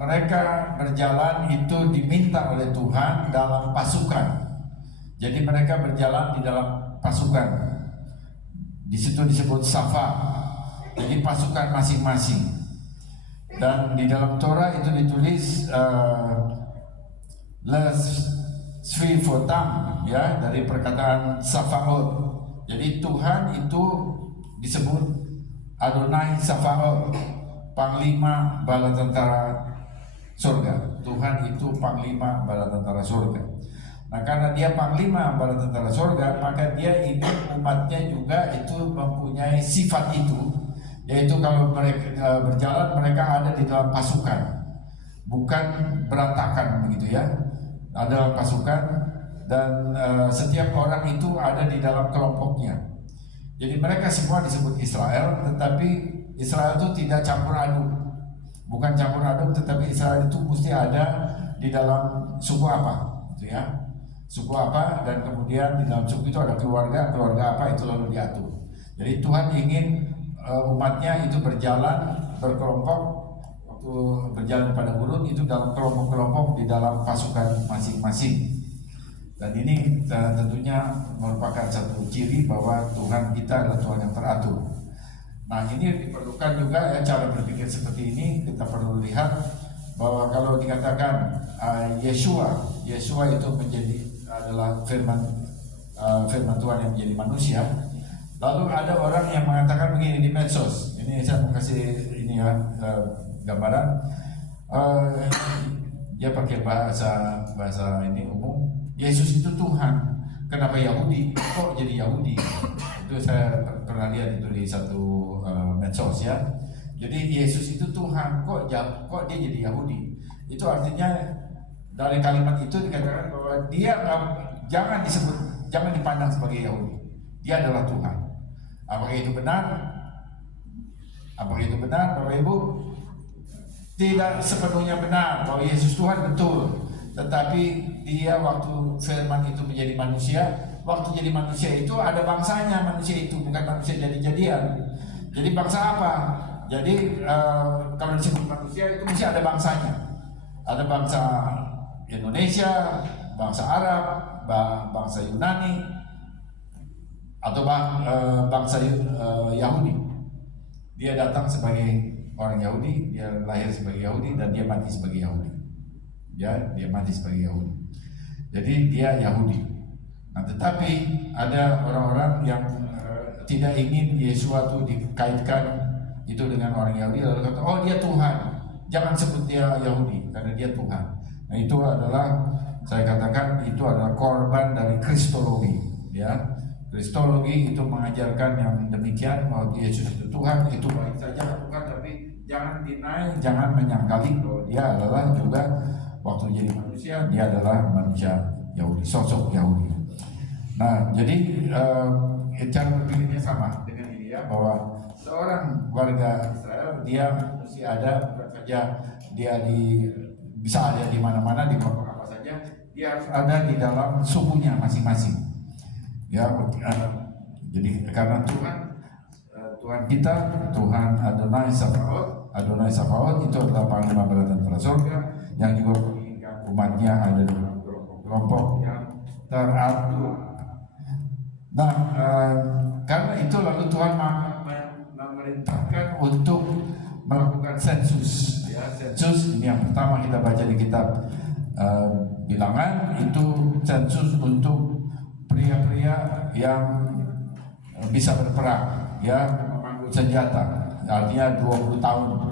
mereka berjalan itu diminta oleh Tuhan dalam pasukan. Jadi mereka berjalan di dalam pasukan. Di situ disebut Safa. Jadi pasukan masing-masing. Dan di dalam Torah itu ditulis Les Svifotam ya, dari perkataan Safaot. Jadi Tuhan itu disebut Adonai Safaot, Panglima bala tentara surga. Tuhan itu Panglima bala tentara surga. Nah, karena dia Panglima bala tentara surga, maka dia ingin umatnya juga itu mempunyai sifat itu, yaitu kalau mereka berjalan, mereka ada di dalam pasukan, bukan berantakan begitu ya. Ada pasukan dan setiap orang itu ada di dalam kelompoknya. Jadi mereka semua disebut Israel, tetapi Israel itu tidak campur aduk, bukan campur aduk, tetapi Israel itu mesti ada di dalam suku apa, gitu ya, suku apa, dan kemudian di dalam suku itu ada keluarga apa itu lalu diatur. Jadi Tuhan ingin umatnya itu berjalan berkelompok. Waktu berjalan pada gurun itu dalam kelompok-kelompok di dalam pasukan masing-masing. Dan ini tentunya merupakan satu ciri bahwa Tuhan kita adalah Tuhan yang teratur. Nah, ini diperlukan juga ya cara berpikir seperti ini. Kita perlu lihat bahwa kalau dikatakan Yeshua itu adalah firman Tuhan yang menjadi manusia. Lalu ada orang yang mengatakan begini di medsos. Ini saya mau kasih ini ya, gambaran. Dia pakai bahasa ini umum. Yesus itu Tuhan. Kenapa Yahudi? Kok jadi Yahudi? Itu saya pernah lihat itu di satu medsos ya. Jadi Yesus itu Tuhan. Kok dia jadi Yahudi? Itu artinya dari kalimat itu dikatakan bahwa dia jangan dipandang sebagai Yahudi. Dia adalah Tuhan. Apakah itu benar? Bapak Ibu? Tidak sepenuhnya benar bahwa Yesus Tuhan, betul. Tetapi dia waktu firman itu menjadi manusia, waktu jadi manusia itu ada bangsanya manusia itu, bukan manusia jadi-jadian. Jadi bangsa apa? Jadi kalau disebut manusia itu mesti ada bangsanya. Ada bangsa Indonesia, bangsa Arab, bangsa Yunani, atau bangsa Yahudi. Dia datang sebagai orang Yahudi, dia lahir sebagai Yahudi dan dia mati sebagai Yahudi. Ya, dia mati sebagai Yahudi. Jadi dia Yahudi. Nah, tetapi ada orang-orang yang tidak ingin Yesus itu dikaitkan itu dengan orang Yahudi, lalu kata, oh dia Tuhan, jangan sebut dia Yahudi karena dia Tuhan. Nah, itu adalah, saya katakan itu adalah korban dari kristologi. Ya, kristologi itu mengajarkan yang demikian bahwa Yesus itu Tuhan, itu baik saja Tuhan, tapi jangan dinaik, jangan menyangkali bahwa dia adalah juga waktu jadi manusia, dia adalah manusia Yahudi, sosok Yahudi. Nah, jadi cara berpikirnya sama dengan ini ya, bahwa seorang warga Israel dia mesti ada, bukan saja dia bisa ada di mana-mana, di kelompok apa saja, dia harus ada di dalam sukunya masing-masing. Ya, jadi karena Tuhan kita, Tuhan Adonai Sabaoth itu adalah Panglima bala tentara surga yang juga menginginkan umatnya ada di kelompok yang teratur. Nah, karena itu lalu Tuhan memerintahkan untuk melakukan sensus. Ya, sensus ini yang pertama kita baca di kitab Bilangan, itu sensus untuk pria-pria yang bisa berperang, ya, memanggul senjata, artinya 20 tahun,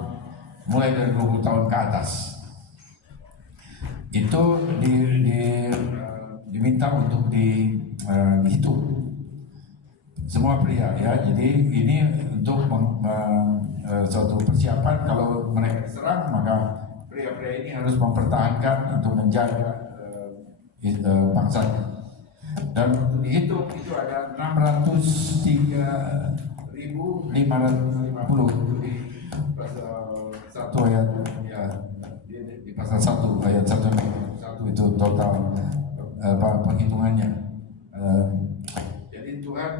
mulai dari 20 tahun ke atas. Itu diminta untuk dihitung semua pria, ya. Jadi ini untuk suatu persiapan kalau mereka diserang, maka pria-pria ini harus mempertahankan untuk menjaga bangsanya. Dan dihitung itu ada 603.550 di pasal 1 ayat, ya, di pasal 1 ayat 1 itu total penghitungannya.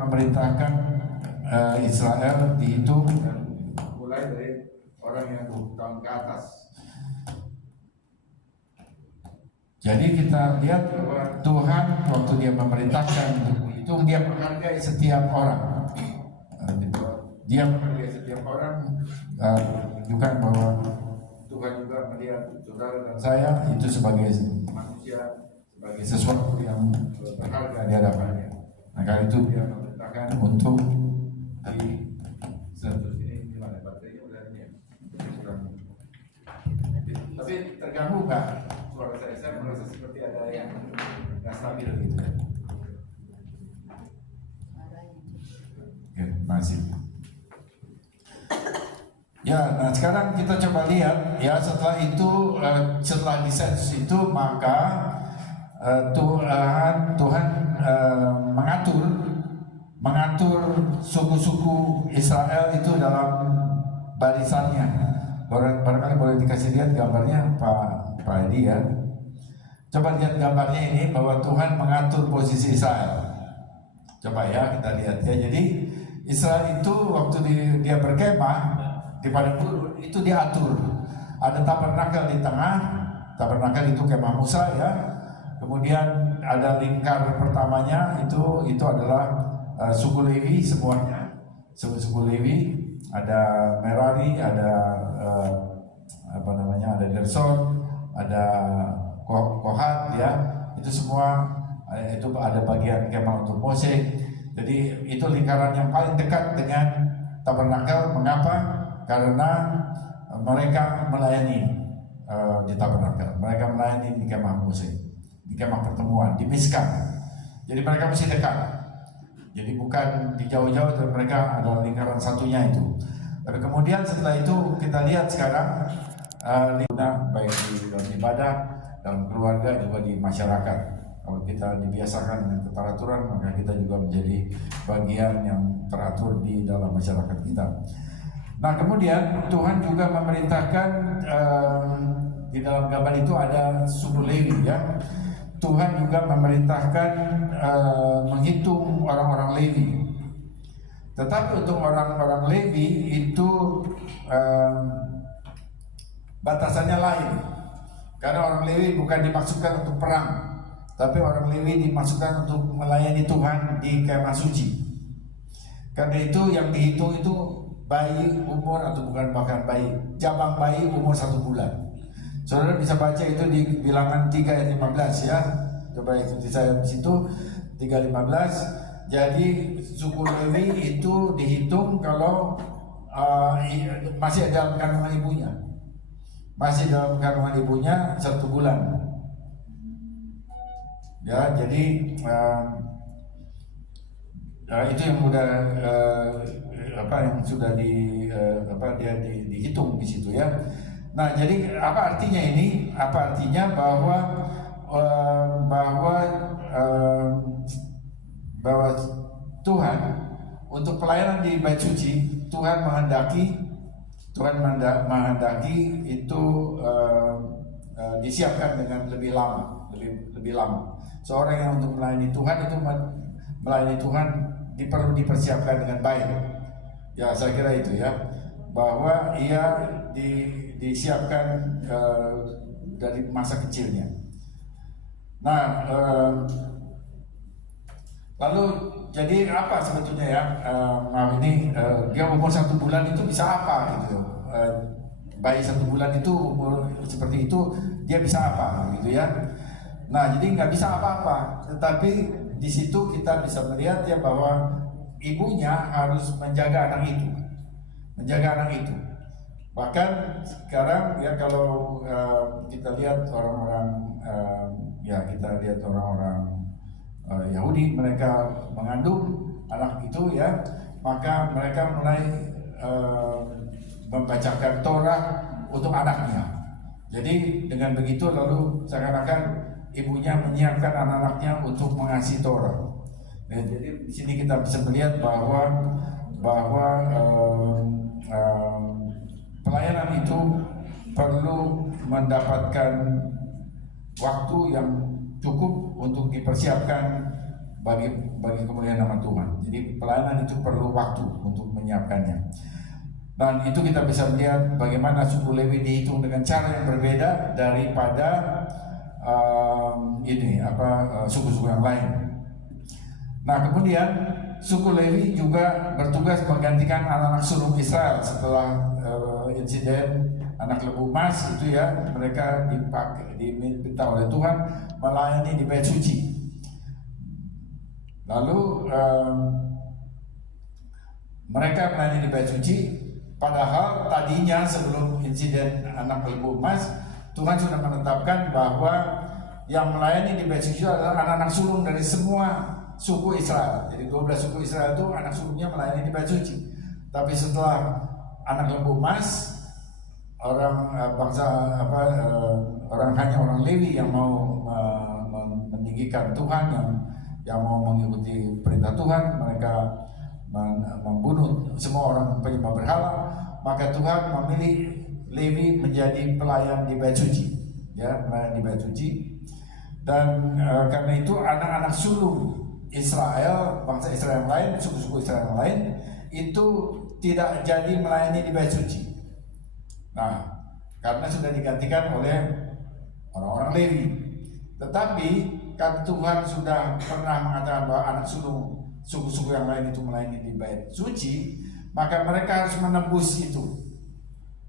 memerintahkan Israel dihitung mulai dari orang yang 20 tahun ke atas. Jadi kita lihat bahwa Tuhan waktu dia memerintahkan itu dia menghargai setiap orang. Dia menghargai setiap orang, menunjukkan bahwa Tuhan juga melihat saudara dan saya itu sebagai manusia, sebagai sesuatu yang berharga di hadapannya. Nah, karena itu dia memerintahkan untuk di status ini gimana baterainya udah ini ya? Tapi terganggu nggak suara saya? Saya merasa seperti ada yang nggak stabil gitu. Oke, masih. Ya, nah sekarang kita coba lihat ya, setelah itu setelah disensus itu maka Tuhan mengatur suku-suku Israel itu dalam barisannya. Barangkali boleh dikasih lihat gambarnya Pak Edi ya. Coba lihat gambarnya ini bahwa Tuhan mengatur posisi Israel. Coba ya kita lihat ya. Jadi Israel itu waktu dia berkemah di padang gurun itu diatur. Ada tabernakel di tengah, tabernakel itu kemah Musa ya. Kemudian ada lingkar pertamanya itu adalah suku Lewi semuanya, suku Lewi, ada Merari, ada ada Gerson, ada Kohat ya. Itu semua itu ada bagian kemah untuk Mose. Jadi itu lingkaran yang paling dekat dengan tabernakel. Mengapa? Karena mereka melayani di tabernakel, mereka melayani di kemah Mose, di kemah pertemuan, di Miskan. Jadi mereka mesti dekat. Jadi bukan di jauh-jauh, dan mereka adalah lingkaran satunya itu. Tapi kemudian setelah itu kita lihat sekarang baik di dalam ibadah, dalam keluarga, juga di masyarakat. Kalau kita dibiasakan dengan keteraturan, maka kita juga menjadi bagian yang teratur di dalam masyarakat kita. Nah kemudian Tuhan juga memerintahkan di dalam gambar itu ada suku Lewi ya. Tuhan juga memerintahkan menghitung orang-orang Lewi. Tetapi untuk orang-orang Lewi itu batasannya lain. Karena orang Lewi bukan dimaksudkan untuk perang, tapi orang Lewi dimaksudkan untuk melayani Tuhan di kemah suci. Karena itu yang dihitung itu bayi umur, atau bukan bahkan bayi, jabang bayi umur 1 bulan. Saudara bisa baca itu di Bilangan 3 ayat 15 ya. Coba ikuti saya di situ 3:15. Jadi suku Lewi itu dihitung kalau masih dalam kandungan ibunya. Masih dalam kandungan ibunya 1 bulan. Ya, jadi itu yang udah yang sudah dihitung di situ ya. Nah, jadi apa artinya ini? Apa artinya bahwa Tuhan untuk pelayanan di Bait Suci, Tuhan menghendaki itu disiapkan dengan lebih lama. Seorang yang untuk melayani Tuhan itu melayani Tuhan perlu dipersiapkan dengan baik. Ya, saya kira itu ya, bahwa ia disiapkan dari masa kecilnya. Nah, lalu jadi apa sebetulnya ya? Dia umur 1 bulan itu bisa apa gitu? Bayi 1 bulan itu umur seperti itu dia bisa apa gitu ya? Nah, jadi nggak bisa apa-apa. Tetapi di situ kita bisa melihat ya bahwa ibunya harus menjaga anak itu. Bahkan sekarang ya kalau kita lihat orang-orang Yahudi, mereka mengandung anak itu ya, maka mereka mulai membacakan Torah untuk anaknya. Jadi dengan begitu lalu seakan-akan ibunya menyiapkan anak-anaknya untuk mengasihi Torah. Jadi di sini kita bisa melihat bahwa pelayanan itu perlu mendapatkan waktu yang cukup untuk dipersiapkan bagi kemuliaan nama Tuhan. Jadi pelayanan itu perlu waktu untuk menyiapkannya. Dan itu kita bisa melihat bagaimana suku Lewi dihitung dengan cara yang berbeda daripada suku-suku yang lain. Nah, kemudian suku Lewi juga bertugas menggantikan anak-anak sulung Israel setelah insiden anak lembu emas itu ya, mereka diminta oleh Tuhan melayani di Bait Suci. Lalu mereka melayani di Bait Suci, padahal tadinya sebelum insiden anak lembu emas, Tuhan sudah menetapkan bahwa yang melayani di Bait Suci adalah anak-anak sulung dari semua suku Israel. Jadi 12 suku Israel itu anak sulungnya melayani di Bait Suci. Tapi setelah anak lembu emas, orang Lewi yang mau meninggikan Tuhan, yang mau mengikuti perintah Tuhan, mereka membunuh semua orang penyembah berhala, maka Tuhan memilih Lewi menjadi pelayan di Bait Suci, ya, pelayan di Bait Suci. Dan karena itu anak-anak sulung Israel, bangsa Israel yang lain, suku-suku Israel yang lain itu tidak jadi melayani di Bait Suci. Nah, karena sudah digantikan oleh orang-orang Lewi. Tetapi kan Tuhan sudah pernah mengatakan bahwa anak sulung suku-suku yang lain itu melayani di Bait Suci, maka mereka harus menebus itu.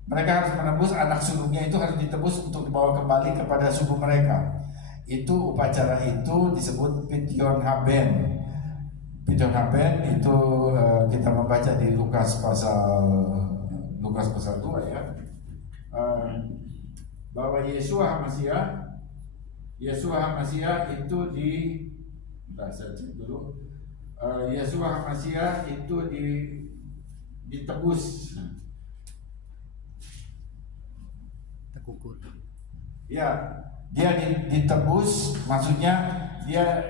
Mereka harus menebus anak sulungnya, itu harus ditebus untuk dibawa kembali kepada suku mereka. Itu upacara itu disebut Pidyon Haben. Pidyon Haben itu kita membaca di Lukas pasal 2 ya. Bahwa Yeshua HaMashiach itu saya cek dulu. Yeshua HaMashiach itu ditebus. Terkukur. Ya, dia ditebus, maksudnya dia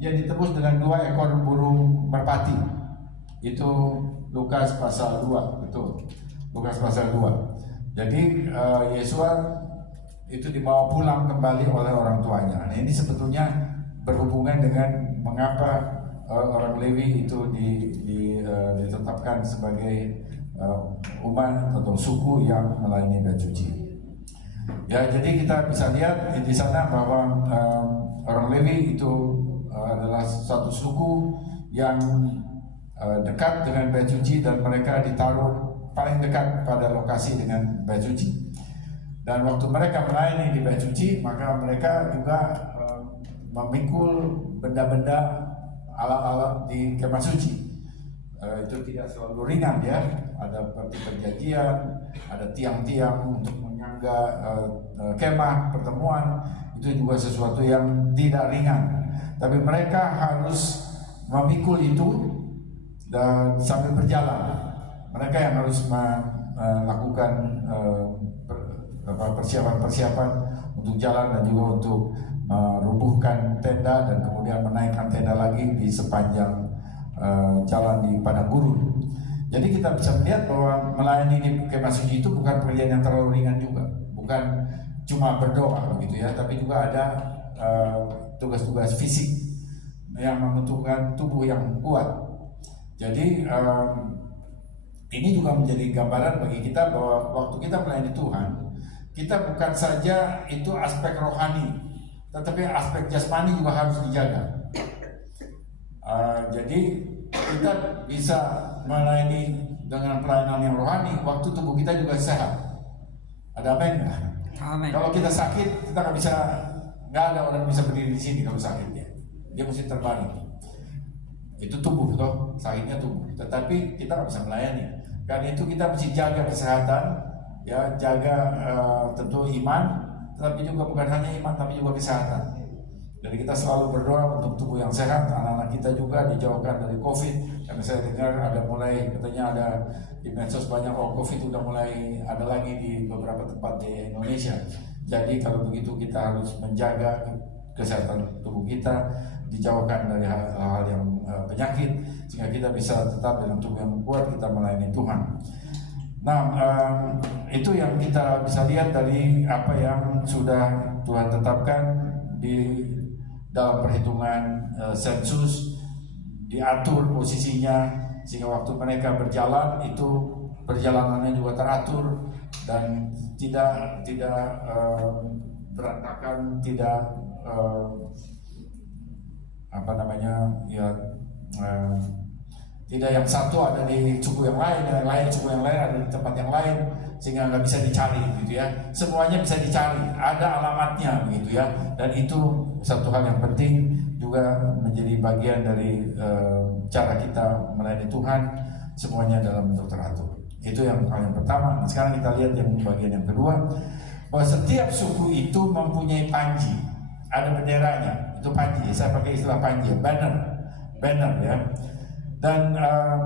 ditebus dengan 2 ekor burung merpati. Itu Lukas pasal 2, betul. Lukas pasal 2. Jadi Yesua itu dibawa pulang kembali oleh orang tuanya. Nah, ini sebetulnya berhubungan dengan mengapa orang Lewi itu ditetapkan sebagai umat atau suku yang melayani Bait Suci. Ya, jadi kita bisa lihat di sana bahwa orang Lewi itu adalah satu suku yang dekat dengan Bait Suci, dan mereka ditaruh paling dekat pada lokasi dengan Bait Suci. Dan waktu mereka melayani di Bait Suci, maka mereka juga memikul benda-benda alat-alat di kemah suci. Itu tidak selalu ringan ya. Ada seperti perjanjian, ada tiang-tiang untuk menyangga kemah pertemuan. Itu juga sesuatu yang tidak ringan. Tapi mereka harus memikul itu dan sambil berjalan. Mereka yang harus melakukan persiapan untuk jalan dan juga untuk merubuhkan tenda dan kemudian menaikkan tenda lagi di sepanjang jalan di padang gurun. Jadi kita bisa melihat bahwa melayani di kemah suci itu bukan pekerjaan yang terlalu ringan juga, bukan cuma berdoa begitu ya, tapi juga ada tugas-tugas fisik yang membutuhkan tubuh yang kuat. Jadi ini juga menjadi gambaran bagi kita bahwa waktu kita melayani Tuhan, kita bukan saja itu aspek rohani, tetapi aspek jasmani juga harus dijaga. Jadi kita bisa melayani dengan pelayanan yang rohani, waktu tubuh kita juga sehat. Ada amin? Amin. Kalau kita sakit, kita nggak ada orang bisa berdiri di sini kalau sakitnya. Dia mesti terbalik. Itu tubuh toh, sakitnya tubuh. Tetapi kita nggak bisa melayani. Karena itu kita mesti jaga kesehatan, ya, jaga tentu iman, tetapi juga bukan hanya iman, tapi juga kesehatan. Jadi kita selalu berdoa untuk tubuh yang sehat. Anak-anak kita juga dijauhkan dari COVID. Karena saya dengar katanya ada di medsos banyak COVID udah mulai ada lagi di beberapa tempat di Indonesia. Jadi kalau begitu kita harus menjaga kesehatan tubuh kita, dijauhkan dari hal-hal yang penyakit, sehingga kita bisa tetap dengan tubuh yang kuat kita melayani Tuhan. Nah, itu yang kita bisa lihat dari apa yang sudah Tuhan tetapkan dalam perhitungan sensus, diatur posisinya sehingga waktu mereka berjalan itu perjalanannya juga teratur dan tidak berantakan, tidak tidak yang satu ada di suku yang lain, yang lain suku yang lain ada di tempat yang lain, sehingga nggak bisa dicari gitu ya. Semuanya bisa dicari, ada alamatnya begitu ya. Dan itu satu hal yang penting juga menjadi bagian dari cara kita melayani Tuhan, semuanya dalam bentuk teratur. Itu yang hal yang pertama. Nah, sekarang kita lihat yang bagian yang kedua, bahwa setiap suku itu mempunyai panji, ada benderanya, itu panji. Saya pakai istilah panji, banner ya. Dan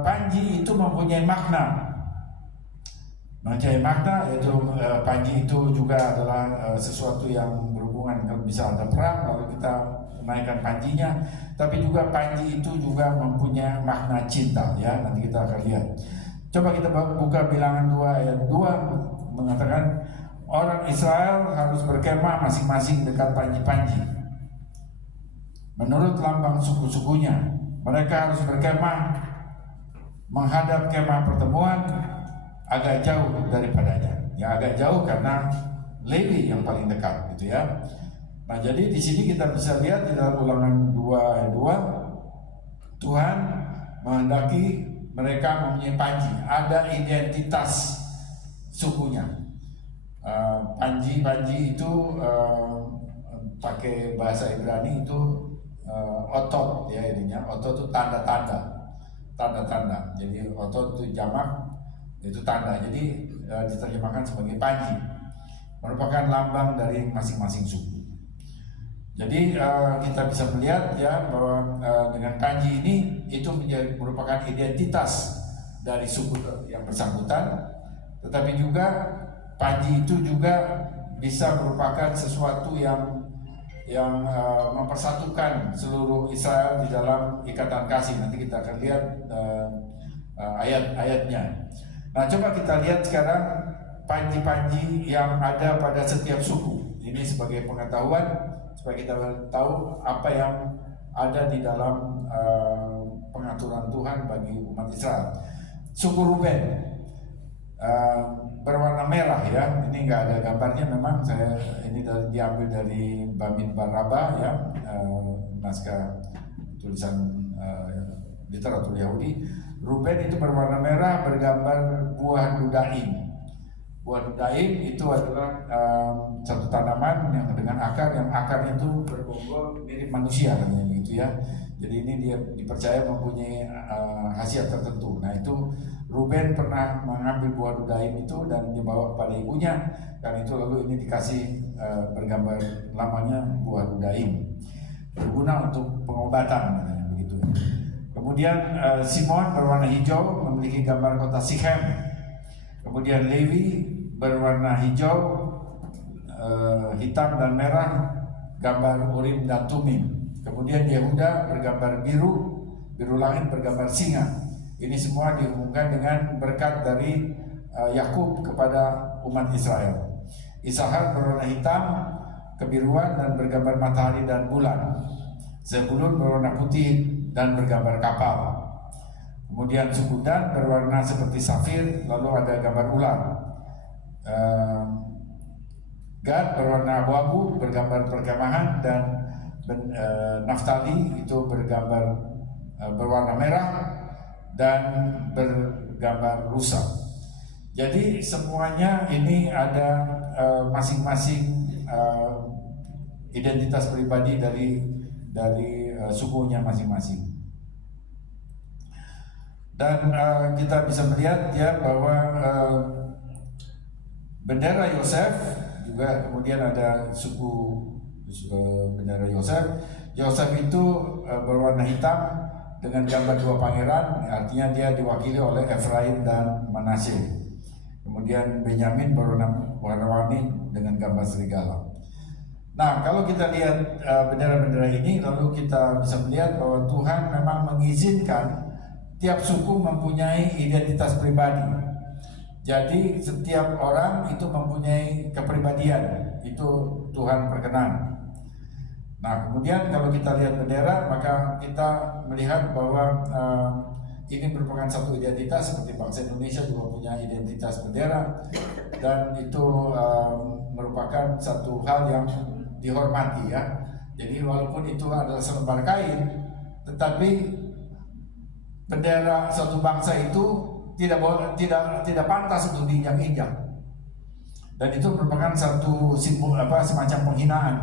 panji itu mempunyai makna. Mempunyai makna, yaitu panji itu juga adalah sesuatu yang berhubungan, kalau bisa ada perang lalu kita menaikkan panjinya. Tapi juga panji itu juga mempunyai makna cinta ya. Nanti kita akan lihat. Coba kita buka Bilangan 2 ayat 2, mengatakan orang Israel harus berkemah masing-masing dekat panji-panji menurut lambang suku-sukunya. Mereka harus berkemah menghadap kemah pertemuan agak jauh daripadanya. Ya, agak jauh karena Lewi yang paling dekat gitu ya. Nah, jadi di sini kita bisa lihat di dalam Ulangan 2 ayat 2, Tuhan menghendaki mereka mempunyai panji, ada identitas sukunya. Panji itu pakai bahasa Ibrani itu otot ya, ininya otot itu tanda-tanda. Jadi otot itu jamak, itu tanda. Jadi diterjemahkan sebagai panji, merupakan lambang dari masing-masing suku. Jadi kita bisa melihat ya bahwa dengan panji ini itu merupakan identitas dari suku yang bersangkutan, tetapi juga panji itu juga bisa merupakan sesuatu yang mempersatukan seluruh Israel di dalam ikatan kasih. Nanti kita akan lihat ayat-ayatnya. Nah, coba kita lihat sekarang panji-panji yang ada pada setiap suku. Ini sebagai pengetahuan supaya kita tahu apa yang ada di dalam pengaturan Tuhan bagi umat Israel. Suku Ruben berwarna merah ya, ini nggak ada gambarnya, memang saya ini diambil dari Bamin Baraba ya, naskah tulisan literatur Yahudi. Ruben itu berwarna merah, bergambar buah dudaim. Buah dudaim itu adalah satu tanaman yang dengan akar, yang akar itu berbonggol mirip manusia katanya gitu ya. Jadi ini dia dipercaya mempunyai khasiat tertentu. Nah, itu Ruben pernah mengambil buah dudaim itu dan dibawa kepada ibunya, dan itu lalu ini dikasih bergambar lamanya buah dudaim, berguna untuk pengobatan katanya begitu. Kemudian Simon berwarna hijau, memiliki gambar kota Sichem. Kemudian Lewi berwarna hijau, hitam dan merah, gambar Urim dan Tumim. Kemudian Yehuda bergambar biru langit bergambar singa. Ini semua dihubungkan dengan berkat dari Yakub kepada umat Israel. Isahar berwarna hitam, kebiruan dan bergambar matahari dan bulan. Zebulun berwarna putih dan bergambar kapal. Kemudian suku Dan berwarna seperti safir, lalu ada gambar ular. Gad berwarna abu-abu, bergambar perkemahan, dan Naftali itu berwarna merah dan bergambar rusa. Jadi semuanya ini ada masing-masing identitas pribadi dari sukunya masing-masing. Dan kita bisa melihat ya bahwa bendera Yosef juga kemudian ada suku bendera Yosef. Yosef itu berwarna hitam dengan gambar dua pangeran, artinya dia diwakili oleh Efraim dan Manasye. Kemudian Benyamin berwarna-warni dengan gambar serigala. Nah, kalau kita lihat bendera-bendera ini, lalu kita bisa melihat bahwa Tuhan memang mengizinkan tiap suku mempunyai identitas pribadi. Jadi setiap orang itu mempunyai kepribadian, itu Tuhan berkenan. Nah, kemudian kalau kita lihat bendera, maka kita melihat bahwa ini merupakan satu identitas, seperti bangsa Indonesia juga punya identitas bendera, dan itu merupakan satu hal yang dihormati ya. Jadi walaupun itu adalah selembar kain, tetapi bendera suatu bangsa itu tidak pantas untuk diinjak-injak, dan itu merupakan satu simbol semacam penghinaan.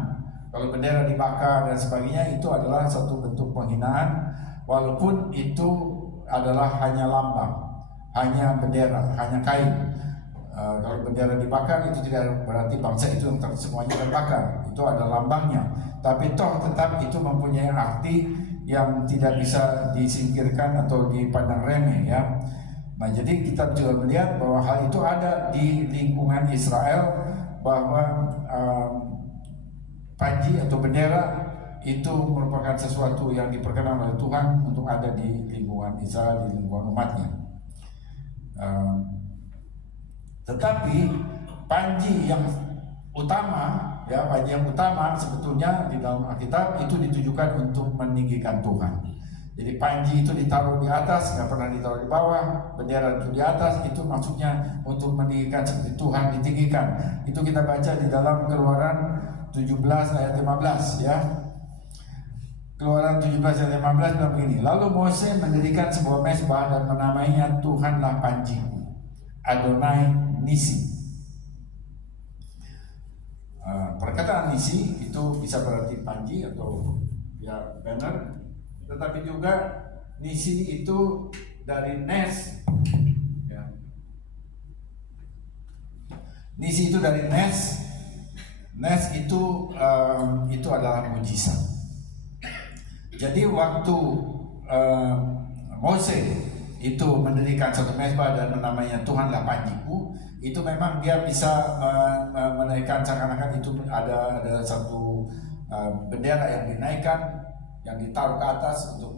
Kalau bendera dibakar dan sebagainya, itu adalah satu bentuk penghinaan, walaupun itu adalah hanya lambang, hanya bendera, hanya kain. Kalau bendera dibakar itu tidak berarti bangsa itu yang semuanya terbakar, itu adalah lambangnya. Tapi toh tetap itu mempunyai arti yang tidak bisa disingkirkan atau dipandang remeh ya. Nah, jadi kita juga melihat bahwa hal itu ada di lingkungan Israel, bahwa panji atau bendera itu merupakan sesuatu yang diperkenan oleh Tuhan untuk ada di lingkungan Israel, di lingkungan umatnya. Tetapi panji yang utama, ya, panji yang utama sebetulnya di dalam Alkitab itu ditujukan untuk meninggikan Tuhan. Jadi panji itu ditaruh di atas, nggak pernah ditaruh di bawah. Bendera itu di atas, itu maksudnya untuk meninggikan seperti Tuhan ditinggikan. Itu kita baca di dalam Keluaran 17 ayat 15 ya. Keluaran 17 ayat 15 bilang begini, lalu Mose mendirikan sebuah mezbah dan menamainya Tuhanlah panjiku, Adonai Nisi. Perkataan Nisi itu bisa berarti panji atau ya banner, tetapi juga Nisi itu dari Nes ya. Nisi itu dari Nes. Nes itu adalah mujizat. Jadi waktu Mose itu mendirikan satu mezbah dan namanya Tuhanlah panjiku, itu memang dia bisa menaikkan seakan-akan itu ada satu bendera yang dinaikkan, yang ditaruh ke atas untuk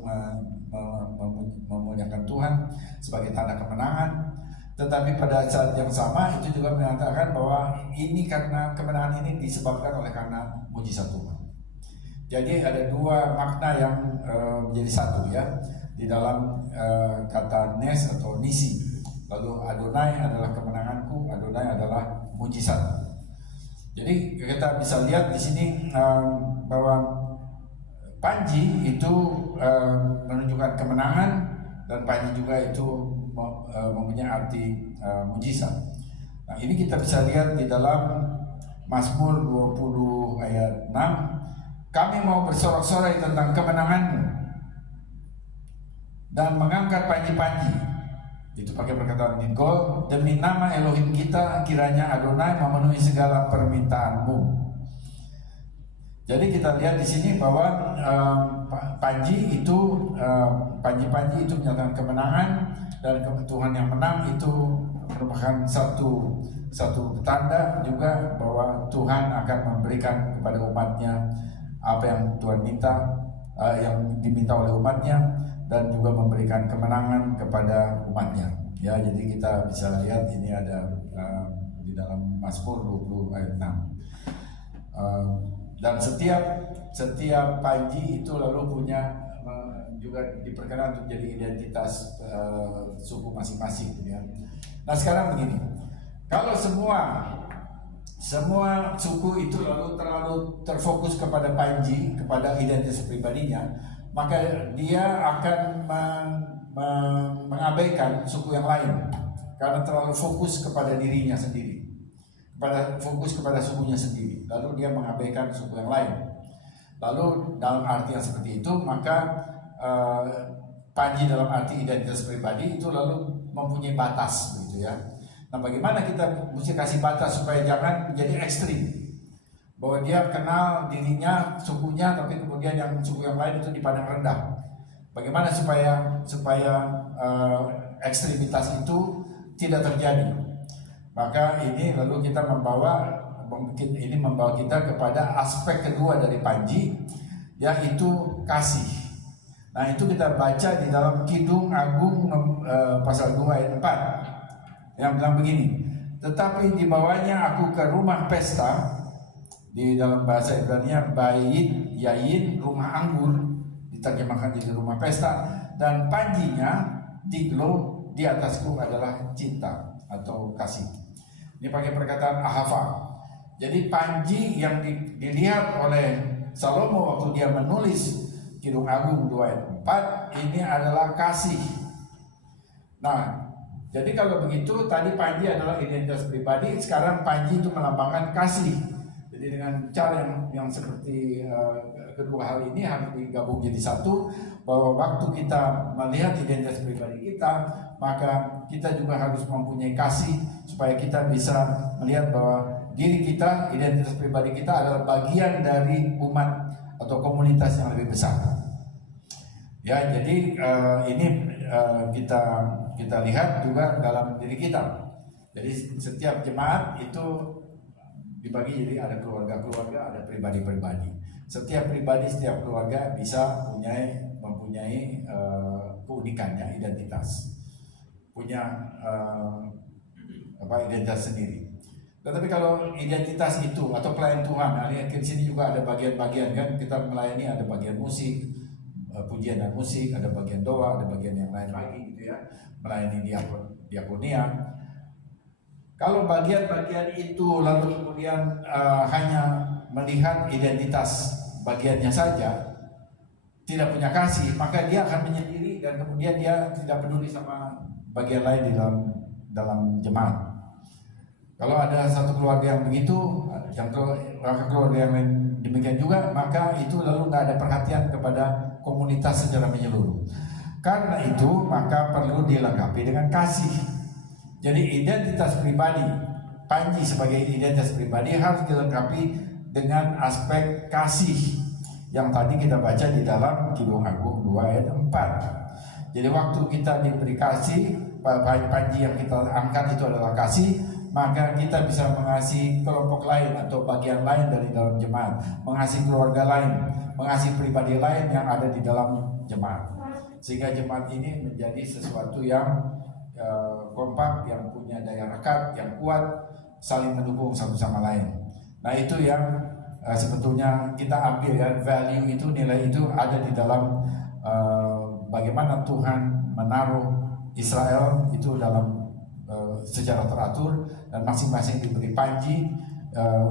memuliakan Tuhan sebagai tanda kemenangan. Tetapi pada saat yang sama itu juga menyatakan bahwa ini karena kemenangan ini disebabkan oleh karena mujizat Tuhan. Jadi ada dua makna yang menjadi satu ya di dalam kata Nes atau Nisi. Lalu Adonai adalah kemenanganku, Adonai adalah mujizat. Jadi kita bisa lihat di sini bahwa panji itu menunjukkan kemenangan, dan panji juga itu mempunyai arti mujizat. Nah, ini kita bisa lihat di dalam Mazmur 20 ayat 6. Kami mau bersorak-sorai tentang kemenanganmu dan mengangkat panji-panji. Itu pakai perkataan Nigol, demi nama Elohim kita kiranya Adonai memenuhi segala permintaanmu. Jadi kita lihat di sini bahwa panji itu panji-panji itu menyatakan kemenangan, dan Tuhan yang menang itu merupakan satu tanda juga bahwa Tuhan akan memberikan kepada umatnya apa yang Tuhan minta, yang diminta oleh umatnya, dan juga memberikan kemenangan kepada umatnya. Ya, jadi kita bisa lihat ini ada di dalam Mazmur 20 ayat 6. Dan setiap panji itu lalu punya juga diperkenan untuk jadi identitas suku masing-masing. Ya. Nah sekarang begini, kalau semua suku itu terlalu terfokus kepada panji, kepada identitas pribadinya, maka dia akan mengabaikan suku yang lain karena terlalu fokus kepada dirinya sendiri, fokus kepada sukunya sendiri, lalu dia mengabaikan suku yang lain. Lalu dalam arti yang seperti itu, maka panji dalam arti identitas pribadi itu lalu mempunyai batas, begitu ya. Nah, bagaimana kita mesti kasih batas supaya jangan menjadi ekstrim, bahwa dia kenal dirinya, sukunya, tapi kemudian yang suku yang lain itu dipandang rendah. Bagaimana supaya ekstremitas itu tidak terjadi? Maka ini lalu kita membawa kita kepada aspek kedua dari panji, yaitu kasih. Nah, itu kita baca di dalam Kidung Agung pasal 2 ayat 4 yang bilang begini, tetapi dibawanya aku ke rumah pesta Di dalam bahasa Ibrani bait, yain, rumah anggur, diterjemahkan jadi rumah pesta, dan panjinya, diglo, di atas klub adalah cinta atau kasih. Ini pakai perkataan ahava. Jadi panji yang dilihat oleh Salomo waktu dia menulis Kidung Agung 2 ayat 4 ini adalah kasih. Nah, jadi kalau begitu tadi panji adalah identitas pribadi, sekarang panji itu melambangkan kasih. Jadi dengan cara yang seperti kedua hal ini harus digabung jadi satu, bahwa waktu kita melihat identitas pribadi kita, maka kita juga harus mempunyai kasih supaya kita bisa melihat bahwa diri kita, identitas pribadi kita adalah bagian dari umat atau komunitas yang lebih besar. Ya, jadi ini kita lihat juga dalam diri kita. Jadi setiap jemaat itu dibagi jadi ada keluarga-keluarga, ada pribadi-pribadi. Setiap pribadi, setiap keluarga bisa mempunyai keunikannya, identitas, punya identitas sendiri. Tetapi kalau identitas itu atau pelayan Tuhan, nah di sini juga ada bagian-bagian kan, kita melayani ada bagian musik, pujian dan musik, ada bagian doa, ada bagian yang lain lagi gitu ya, melayani diakonia. Kalau bagian-bagian itu lalu kemudian hanya melihat identitas bagiannya saja, tidak punya kasih, maka dia akan menyendiri dan kemudian dia tidak peduli sama bagian lain di dalam jemaat. Kalau ada satu keluarga yang begitu, keluarga yang lain demikian juga, maka itu lalu tidak ada perhatian kepada komunitas secara menyeluruh. Karena itu maka perlu dilengkapi dengan kasih. Jadi identitas pribadi, panji sebagai identitas pribadi harus dilengkapi dengan aspek kasih yang tadi kita baca di dalam Kidung Agung 2 ayat 4. Jadi waktu kita diberi kasih, panji yang kita angkat itu adalah kasih, maka kita bisa mengasihi kelompok lain atau bagian lain dari dalam jemaat, mengasihi keluarga lain, mengasihi pribadi lain yang ada di dalam jemaat, sehingga jemaat ini menjadi sesuatu yang kompak, yang punya daya rekat, yang kuat, saling mendukung satu sama lain. Nah itu yang sebetulnya kita ambil ya, value itu, nilai itu ada di dalam bagaimana Tuhan menaruh Israel itu dalam secara teratur, dan masing-masing diberi panji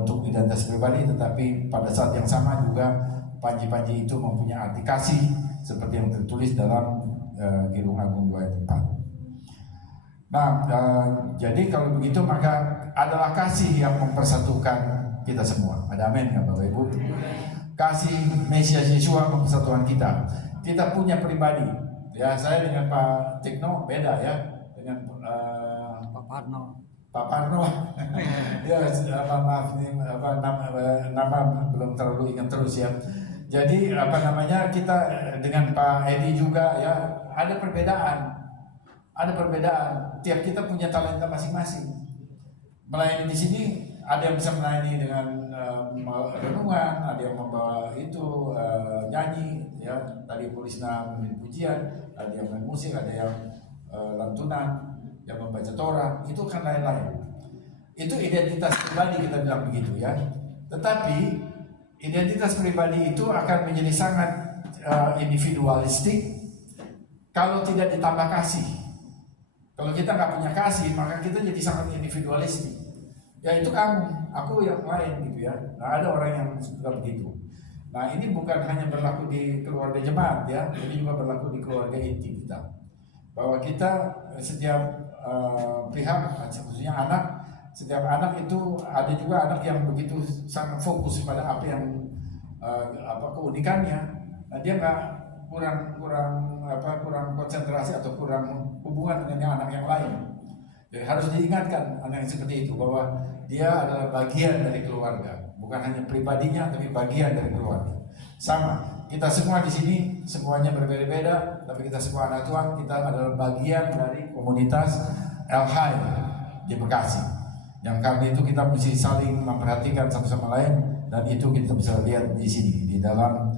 untuk identitas pribadi, tetapi pada saat yang sama juga panji-panji itu mempunyai arti kasih seperti yang tertulis dalam Kidung Agung 2 ayat 4. Nah, jadi kalau begitu maka adalah kasih yang mempersatukan kita semua. Ada amin kan Bapak Ibu? Kasih Mesias Yesua mempersatukan kita. Kita punya pribadi. Ya, saya dengan Pak Tikno beda ya, dengan Pak Parno. Ya, maaf ini nama belum terlalu ingat terus ya. Jadi kita dengan Pak Edi juga ya ada perbedaan. Ada perbedaan. Tiap kita punya talenta masing-masing. Melayani di sini ada yang bisa melayani dengan renungan, ada yang membawa itu nyanyi, ya tadi Pulisna memimpin pujian, ada yang main musik, ada yang lantunan, yang membaca Torah, itu kan lain-lain. Itu identitas pribadi kita bilang begitu ya. Tetapi identitas pribadi itu akan menjadi sangat individualistik kalau tidak ditambah kasih. Kalau kita nggak punya kasih, maka kita jadi sangat individualistik. Ya itu kamu, aku yang lain gitu ya. Nah ada orang yang suka begitu. Nah ini bukan hanya berlaku di keluarga jemaat ya, ini juga berlaku di keluarga inti kita. Bahwa kita setiap pihak, khususnya anak, setiap anak itu ada juga anak yang begitu sangat fokus pada apa yang keunikannya. Nah dia nggak kurang konsentrasi atau kurang hubungan dengan anak yang lain. Jadi harus diingatkan anak yang seperti itu bahwa dia adalah bagian dari keluarga, bukan hanya pribadinya tapi bagian dari keluarga. Sama, kita semua di sini semuanya berbeda-beda, tapi kita semua anak Tuhan, kita adalah bagian dari komunitas El Hai di Bekasi. Yang karena itu kita mesti saling memperhatikan satu sama lain, dan itu kita bisa lihat di sini di dalam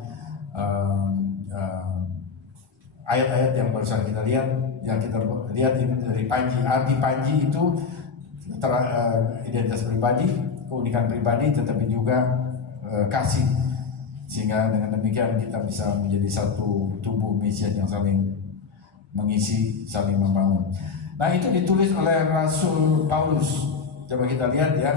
ayat-ayat yang barusan kita lihat, yang kita lihat ini dari panji. Arti panji itu identitas pribadi, keunikan pribadi, tetapi juga kasih, sehingga dengan demikian kita bisa menjadi satu tubuh Mesias yang saling mengisi, saling membangun. Nah, itu ditulis oleh Rasul Paulus. Coba kita lihat ya,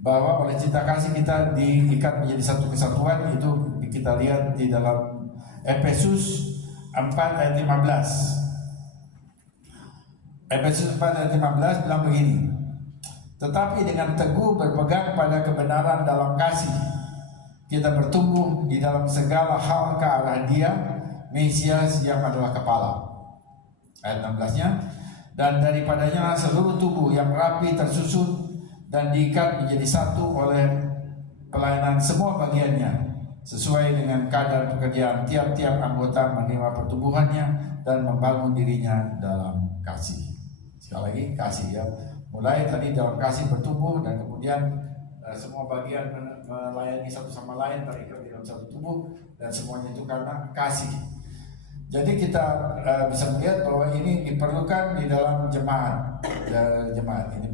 bahwa oleh cinta kasih kita diikat menjadi satu kesatuan. Itu kita lihat di dalam Efesus 4 ayat 15. Efesus 4 ayat 15 bilang begini, tetapi dengan teguh berpegang pada kebenaran dalam kasih, kita bertumbuh di dalam segala hal ke arah Dia, Mesias yang adalah kepala. Ayat 16-nya, dan daripadanya seluruh tubuh yang rapi tersusun dan diikat menjadi satu oleh pelayanan semua bagiannya, sesuai dengan kadar pekerjaan tiap-tiap anggota menerima pertumbuhannya dan membangun dirinya dalam kasih. Sekali lagi, kasih ya. Mulai tadi dalam kasih bertumbuh, dan kemudian semua bagian melayani satu sama lain, terikat di dalam satu tubuh, dan semuanya itu karena kasih. Jadi kita bisa melihat bahwa ini diperlukan di dalam jemaat. Jemaat ini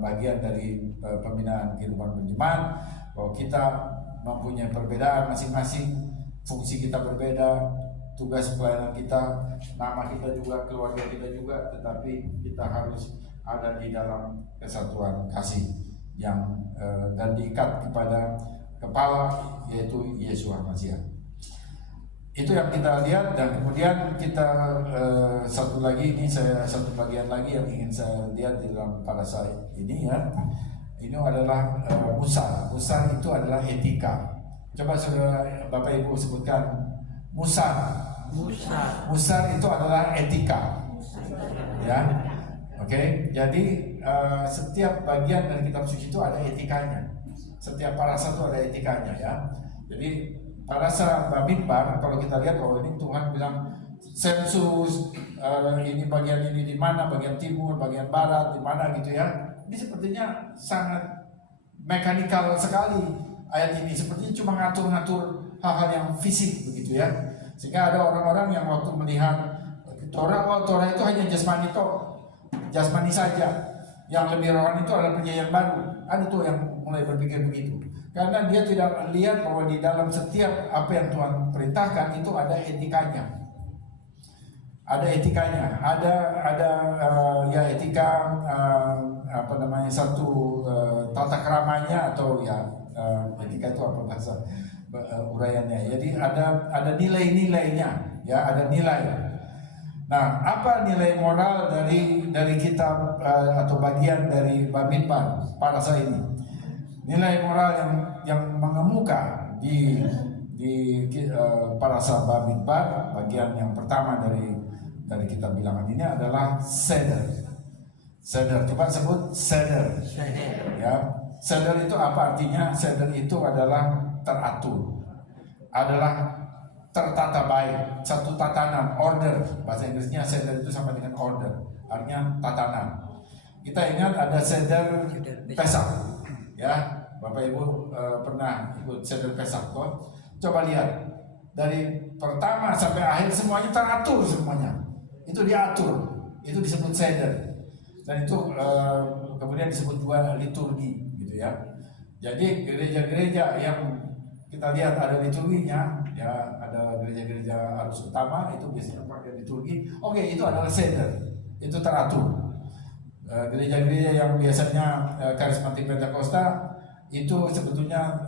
bagian dari pembinaan kehidupan berjemaat, bahwa kita mempunyai perbedaan masing-masing, fungsi kita berbeda, tugas pelayanan kita, nama kita juga, keluarga kita juga, tetapi kita harus ada di dalam kesatuan kasih yang dan diikat kepada kepala, yaitu Yesus Masiah. Itu yang kita lihat. Dan kemudian kita satu lagi, ini satu bagian lagi yang ingin saya lihat di dalam parasa ini ya. Ini adalah Musa. Musa itu adalah etika. Coba saudara Bapak Ibu sebutkan Musa. Musa itu adalah etika. Ya. Oke, jadi setiap bagian dari kitab suci itu ada etikanya. Setiap parasa itu ada etikanya ya. Jadi parasa Bamidbar, kalau kita lihat bahwa ini Tuhan bilang sensus, ini bagian ini di mana, bagian timur, bagian barat, di mana gitu ya. Ini sepertinya sangat mekanikal sekali ayat ini. Sepertinya cuma ngatur-ngatur hal-hal yang fisik begitu ya. Sehingga ada orang-orang yang waktu melihat Torah itu hanya jasmani saja. Yang lebih rohani itu adalah perjanjian baru. Ada tuh yang mulai berpikir begitu. Karena dia tidak lihat bahwa di dalam setiap apa yang Tuhan perintahkan itu ada etikanya. Ada etikanya, ya etika satu tata keramanya, atau ya etika itu apa bahasa uraiannya. Jadi ada nilai-nilainya, ya ada nilai. Nah, apa nilai moral dari kitab atau bagian dari Bamidbar parasa ini? Nilai moral yang mengemuka di parasa Bamidbar bagian yang pertama dari kitab bilangan ini adalah seder. Seder, coba sebut seder. Ya, seder itu apa artinya? Seder itu adalah teratur, adalah tertata baik, satu tatanan, order. Bahasa Inggrisnya seder itu sama dengan order, artinya tatanan. Kita ingat ada seder Pesak, ya. Bapak Ibu pernah ikut seder Pesak kok? Coba lihat dari pertama sampai akhir semuanya teratur semuanya. Itu diatur, itu disebut seder. Dan itu kemudian disebut juga liturgi gitu ya. Jadi gereja-gereja yang kita lihat ada liturginya, ya ada gereja-gereja arus utama itu biasanya pakai liturgi. Oke, itu adalah seder, itu teratur. Gereja-gereja yang biasanya karismatik Pentakosta itu sebetulnya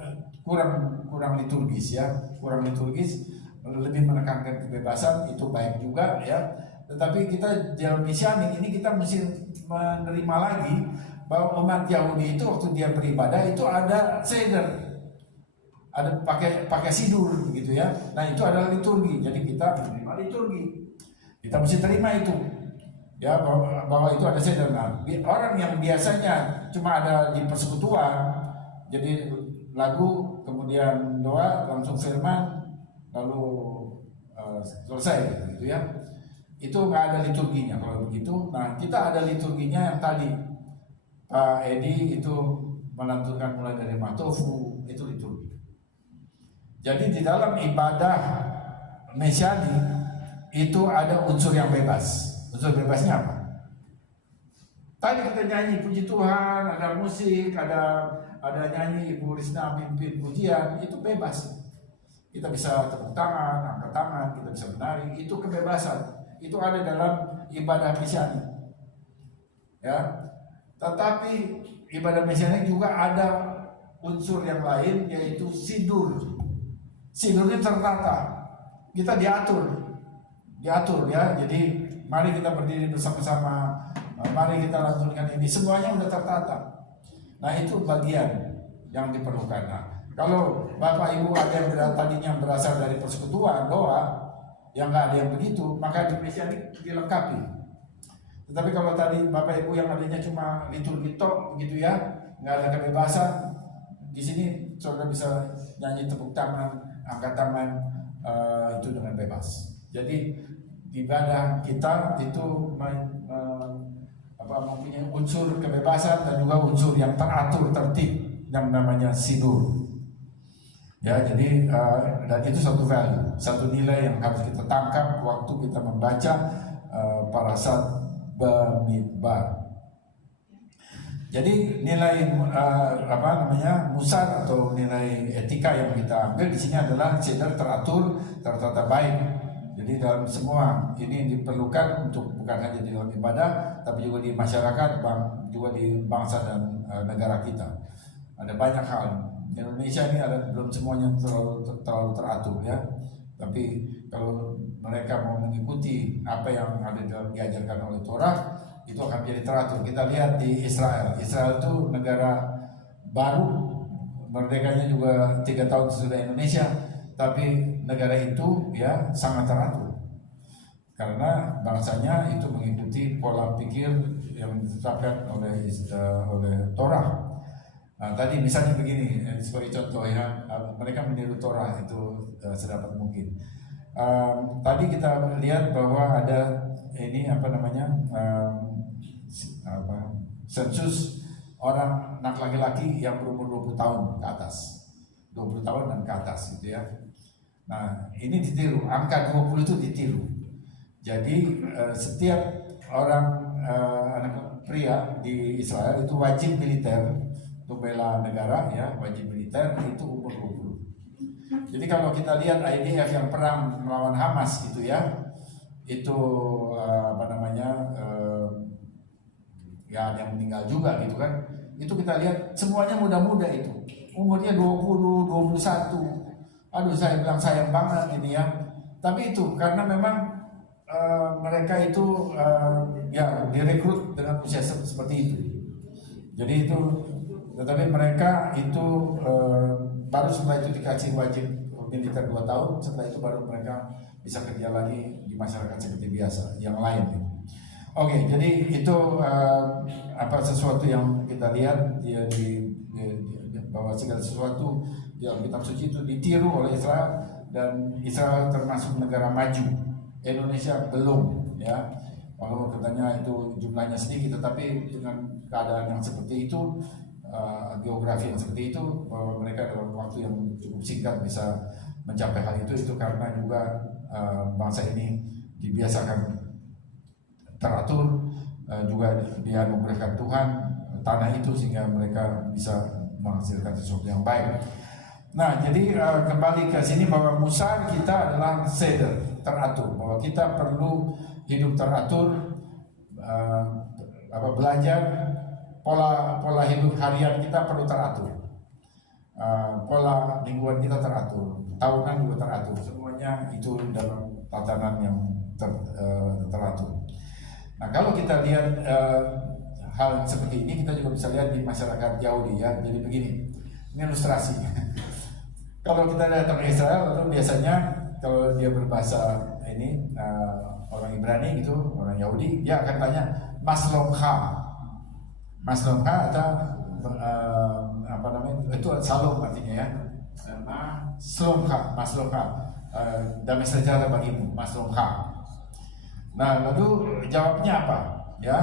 kurang liturgis ya, kurang liturgis, lebih menekankan kebebasan, itu baik juga ya. Tetapi kita dalam misianik ini kita mesti menerima lagi bahwa umat Yahudi itu waktu dia beribadah itu ada seder, ada pakai sidur gitu ya. Nah itu adalah liturgi. Jadi kita menerima liturgi, kita mesti terima itu ya, bahwa itu ada seder. Nah, orang yang biasanya cuma ada di persekutuan, jadi lagu kemudian doa langsung firman lalu selesai gitu ya, itu nggak ada liturginya. Kalau begitu, nah kita ada liturginya yang tadi Pak Edi itu melantunkan mulai dari Matofu, itu liturgi. Jadi di dalam ibadah mesianik itu ada unsur yang bebas. Unsur bebasnya apa? Tadi kita nyanyi puji Tuhan, ada musik, ada ada nyanyi Ibu Risna pimpin pujian, itu bebas. Kita bisa tepuk tangan, angkat tangan, kita bisa menari, itu kebebasan. Itu ada dalam ibadah mesiani. Ya. Tetapi ibadah mesiani juga ada unsur yang lain, yaitu sidur. Sidurnya tertata. Kita diatur ya. Jadi mari kita berdiri bersama-sama, mari kita lanjutkan ini. Semuanya sudah tertata. Nah, itu bagian yang diperlukan. Nah, kalau Bapak Ibu ada yang tadinya berasal dari persekutuan doa, yang nggak ada yang begitu, maka di mesiani dilengkapi. Tetapi kalau tadi Bapak Ibu yang adanya cuma liturgi tok begitu ya, nggak ada kebebasan, di sini saudara bisa nyanyi tepuk tangan, angkat tangan, itu dengan bebas. Jadi ibadah kita itu mempunyai unsur kebebasan dan juga unsur yang teratur, tertib, yang namanya sidur. Ya, jadi dan itu satu value, satu nilai yang harus kita tangkap waktu kita membaca parasat bamidbar. Jadi nilai musar atau nilai etika yang kita ambil di sini adalah seder, teratur, tertata baik. Jadi dalam semua ini diperlukan untuk bukan hanya di dalam ibadah, tapi juga di masyarakat, juga di bangsa dan negara kita. Ada banyak hal. Indonesia ini belum semuanya terlalu teratur ya. Tapi kalau mereka mau mengikuti apa yang ada diajarkan oleh Torah, itu akan menjadi teratur. Kita lihat di Israel. Israel itu negara baru, merdekanya juga 3 tahun sesudah Indonesia, tapi negara itu ya sangat teratur. Karena bangsanya itu mengikuti pola pikir yang ditetapkan oleh Torah. Nah, tadi misalnya begini, sebagai contoh ya, mereka meniru Torah itu sedapat mungkin. Tadi kita lihat bahwa ada ini sensus orang anak laki-laki yang berumur 20 tahun ke atas, 20 tahun dan ke atas gitu ya. Nah, ini ditiru, angka 20 itu ditiru. Jadi setiap orang anak pria di Israel itu wajib militer untuk bela negara ya, wajib militer itu umur 20. Jadi kalau kita lihat IDF yang perang melawan Hamas gitu ya, itu ya yang meninggal juga gitu kan, itu kita lihat semuanya muda-muda itu, umurnya 20, 21. Aduh, saya bilang sayang banget ini ya. Tapi itu karena memang mereka itu ya direkrut dengan usia seperti itu. Jadi itu, tetapi mereka itu baru setelah itu dikasih wajib militer 2 tahun, setelah itu baru mereka bisa kerja lagi di masyarakat seperti biasa yang lain. Oke, jadi itu sesuatu yang kita lihat dia bahwa segala sesuatu di Alkitab Suci itu ditiru oleh Israel, dan Israel termasuk negara maju. Indonesia belum ya. Walaupun katanya itu jumlahnya sedikit, tetapi dengan keadaan yang seperti itu, geografi yang seperti itu, bahwa mereka dalam waktu yang cukup singkat bisa mencapai hal itu karena juga bangsa ini dibiasakan teratur, juga dianugerahkan Tuhan tanah itu sehingga mereka bisa menghasilkan sesuatu yang baik. Nah, jadi kembali ke sini bahwa musar kita adalah seder, teratur, bahwa kita perlu hidup teratur, belajar pola hidup harian kita perlu teratur, pola mingguan kita teratur, tahunan juga teratur, semuanya itu dalam tatanan yang teratur. Nah, kalau kita lihat hal seperti ini, kita juga bisa lihat di masyarakat Yahudi ya. Jadi begini, ini ilustrasi. Kalau kita datang ke Israel, lalu biasanya kalau dia berbahasa ini orang Ibrani gitu, orang Yahudi, dia akan tanya Maslomcha. Maslomcha atau itu salom artinya ya. Maslomcha, damai sejahtera bagimu, Maslomcha. Nah, lalu jawabnya apa? Ya,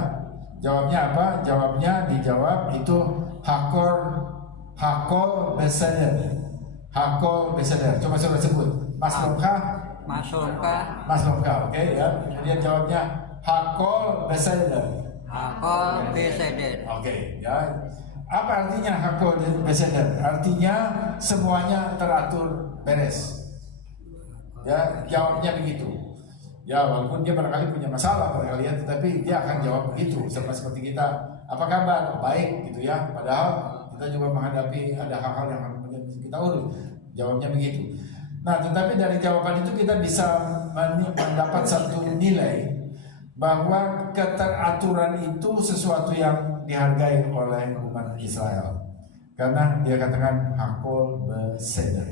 jawabnya apa? Jawabnya dijawab itu Hakol Beseder. Hakol Beseder. Coba sebut. Maslomcha. Oke ya. Kemudian jawabnya Hakol Beseder. Hakol Beseder. Oke ya. Apa artinya hakul beseder? Artinya semuanya teratur beres. Ya, jawabnya begitu. Ya, walaupun dia barangkali punya masalah barangkali ya, tetapi dia akan jawab begitu. Seperti kita, apa kabar? Baik gitu ya. Padahal kita juga menghadapi ada hal-hal yang harus kita urus. Jawabnya begitu. Nah, tetapi dari jawaban itu kita bisa mendapat satu nilai bahwa keteraturan itu sesuatu yang dihargai oleh umat Israel. Karena dia katakan hakul beseder.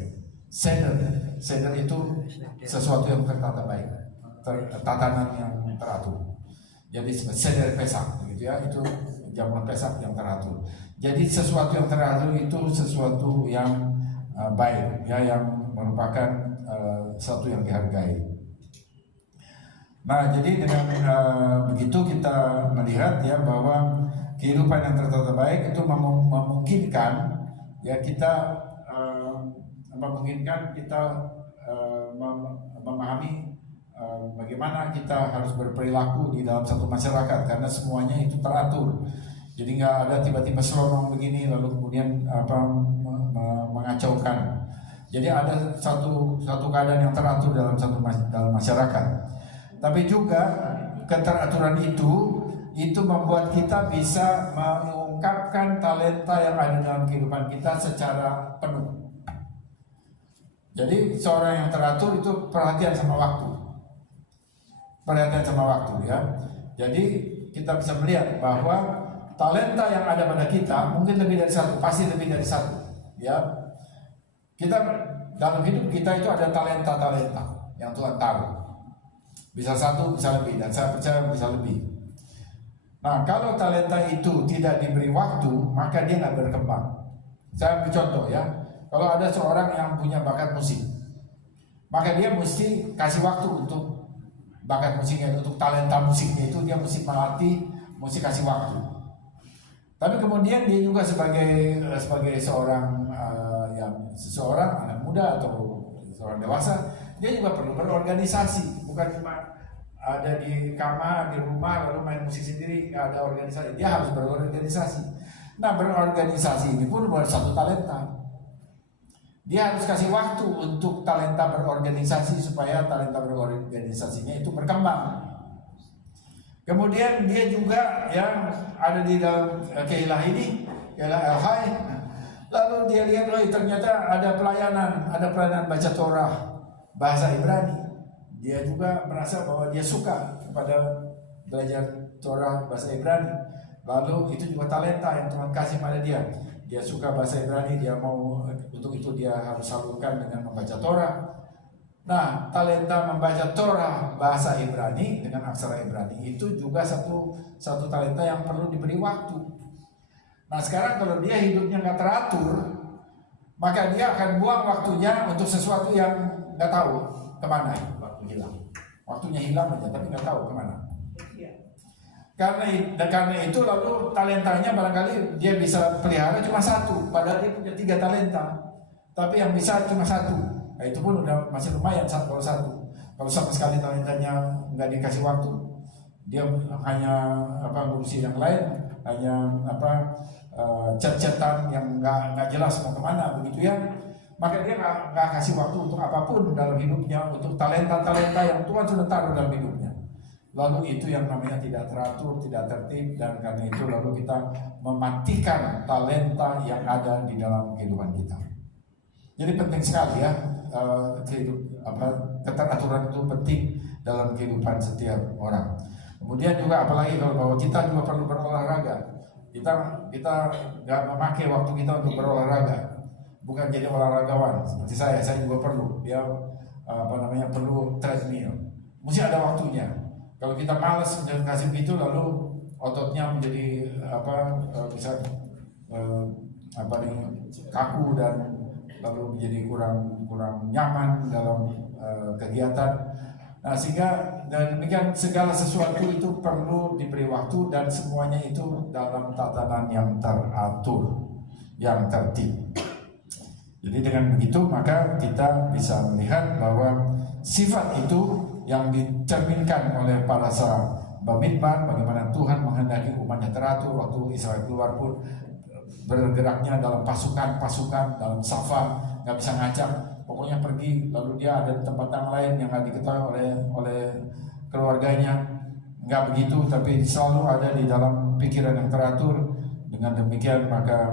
Seder itu sesuatu yang tertata baik, tatanan yang teratur. Jadi seder Pesak, gitu ya, itu jamuan Pesak yang teratur. Jadi sesuatu yang teratur itu sesuatu yang baik, ya, yang merupakan sesuatu yang dihargai. Nah, jadi dengan begitu kita melihat ya bahwa kehidupan yang tertata baik itu memungkinkan ya kita memahami bagaimana kita harus berperilaku di dalam satu masyarakat karena semuanya itu teratur. Jadi nggak ada tiba-tiba selonong begini lalu kemudian mengacaukan. Jadi ada satu keadaan yang teratur dalam dalam masyarakat. Tapi juga keteraturan itu membuat kita bisa mengungkapkan talenta yang ada dalam kehidupan kita secara penuh. Jadi seorang yang teratur itu perhatian sama waktu ya. Jadi kita bisa melihat bahwa talenta yang ada pada kita mungkin lebih dari satu, pasti lebih dari satu ya. Kita dalam hidup kita itu ada talenta yang Tuhan taruh. Bisa satu, bisa lebih, dan saya percaya bisa lebih. Nah, kalau talenta itu tidak diberi waktu, maka dia nggak berkembang. Saya ambil contoh ya. Kalau ada seorang yang punya bakat musik, maka dia mesti kasih waktu untuk bakat musiknya, untuk talenta musiknya itu dia mesti melatih, mesti kasih waktu. Tapi kemudian dia juga sebagai seorang seseorang anak muda atau seorang dewasa, dia juga perlu berorganisasi, bukan cuma ada di kamar, di rumah lalu main musik sendiri, ada organisasi. Dia harus berorganisasi. Nah, berorganisasi ini pun buat satu talenta. Dia harus kasih waktu untuk talenta berorganisasi supaya talenta berorganisasinya itu berkembang. Kemudian dia juga yang ada di dalam Keilah ini, Keilah El-Hai. Lalu dia lihat, ternyata ada pelayanan baca Torah bahasa Ibrani. Dia juga merasa bahwa dia suka kepada belajar Torah bahasa Ibrani. Lalu itu juga talenta yang Tuhan kasih pada dia. Dia suka bahasa Ibrani, dia mau untuk itu dia harus salurkan dengan membaca Torah. Nah, talenta membaca Torah bahasa Ibrani dengan aksara Ibrani itu juga satu talenta yang perlu diberi waktu. Nah, sekarang kalau dia hidupnya nggak teratur, maka dia akan buang waktunya untuk sesuatu yang nggak tahu kemana waktu hilang. Waktunya hilang aja, tapi nggak tahu kemana. Karena itu lalu talentanya barangkali dia bisa pelihara cuma satu, padahal dia punya 3 talenta, tapi yang bisa cuma satu. Nah, itu pun udah masih lumayan kalau satu. Kalau sama sekali talentanya nggak dikasih waktu, dia hanya ngurusi yang lain, hanya chat-chatan yang nggak jelas mau kemana begitu ya. Maka dia nggak kasih waktu untuk apapun dalam hidupnya, untuk talenta-talenta yang Tuhan sudah taruh dalam hidupnya. Lalu itu yang namanya tidak teratur, tidak tertib, dan karena itu lalu kita mematikan talenta yang ada di dalam kehidupan kita. Jadi penting sekali ya, keteraturan itu penting dalam kehidupan setiap orang. Kemudian juga apalagi kalau bahwa kita juga perlu berolahraga. Kita nggak memakai waktu kita untuk berolahraga, bukan jadi olahragawan seperti saya juga perlu perlu treadmill, mesti ada waktunya. Kalau kita malas dan kasih itu lalu ototnya menjadi bisa kaku dan lalu menjadi kurang nyaman dalam kegiatan. Nah, sehingga dan demikian segala sesuatu itu perlu diberi waktu dan semuanya itu dalam tatanan yang teratur, yang tertib. Jadi dengan begitu maka kita bisa melihat bahwa sifat itu yang dicerminkan oleh para Bamidbar, bagaimana Tuhan menghendaki umatnya teratur. Waktu Israel keluar pun bergeraknya dalam pasukan-pasukan, dalam safa, nggak bisa ngacak, pokoknya pergi, lalu dia ada di tempat yang lain yang nggak diketahui oleh keluarganya. Nggak begitu, tapi selalu ada di dalam pikiran yang teratur. Dengan demikian maka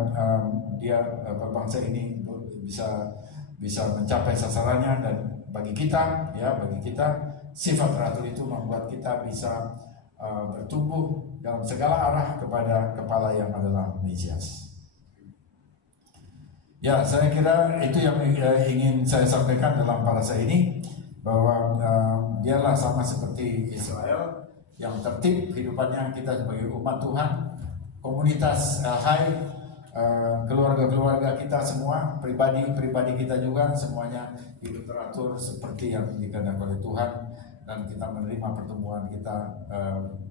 dia bangsa ini bisa mencapai sasarannya. Dan bagi kita sifat teratur itu membuat kita bisa bertumbuh dalam segala arah kepada kepala yang adalah Mesias. Ya, saya kira itu yang ingin saya sampaikan dalam parasa ini, bahwa dialah sama seperti Israel yang tertib kehidupannya. Kita sebagai umat Tuhan, komunitas Hai, keluarga-keluarga kita semua, pribadi kita juga, semuanya hidup teratur seperti yang dikehendaki oleh Tuhan, dan kita menerima pertumbuhan kita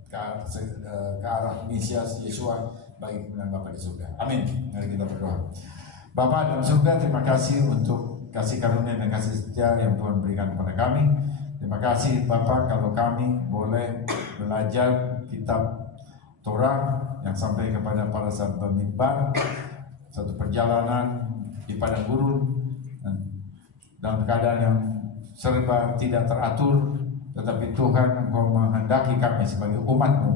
ke arah Mesias Yesua bagi kemuliaan Bapa di surga. Amin. Mari kita berdoa. Bapa dalam surga, terima kasih untuk kasih karunia dan kasih setia yang Tuhan berikan kepada kami. Terima kasih Bapa kalau kami boleh belajar kitab Torah yang sampai kepada para sahabat pemimpan, satu perjalanan di padang gurun dalam keadaan yang serba tidak teratur, tetapi Tuhan Engkau menghendaki kami sebagai umat-Mu,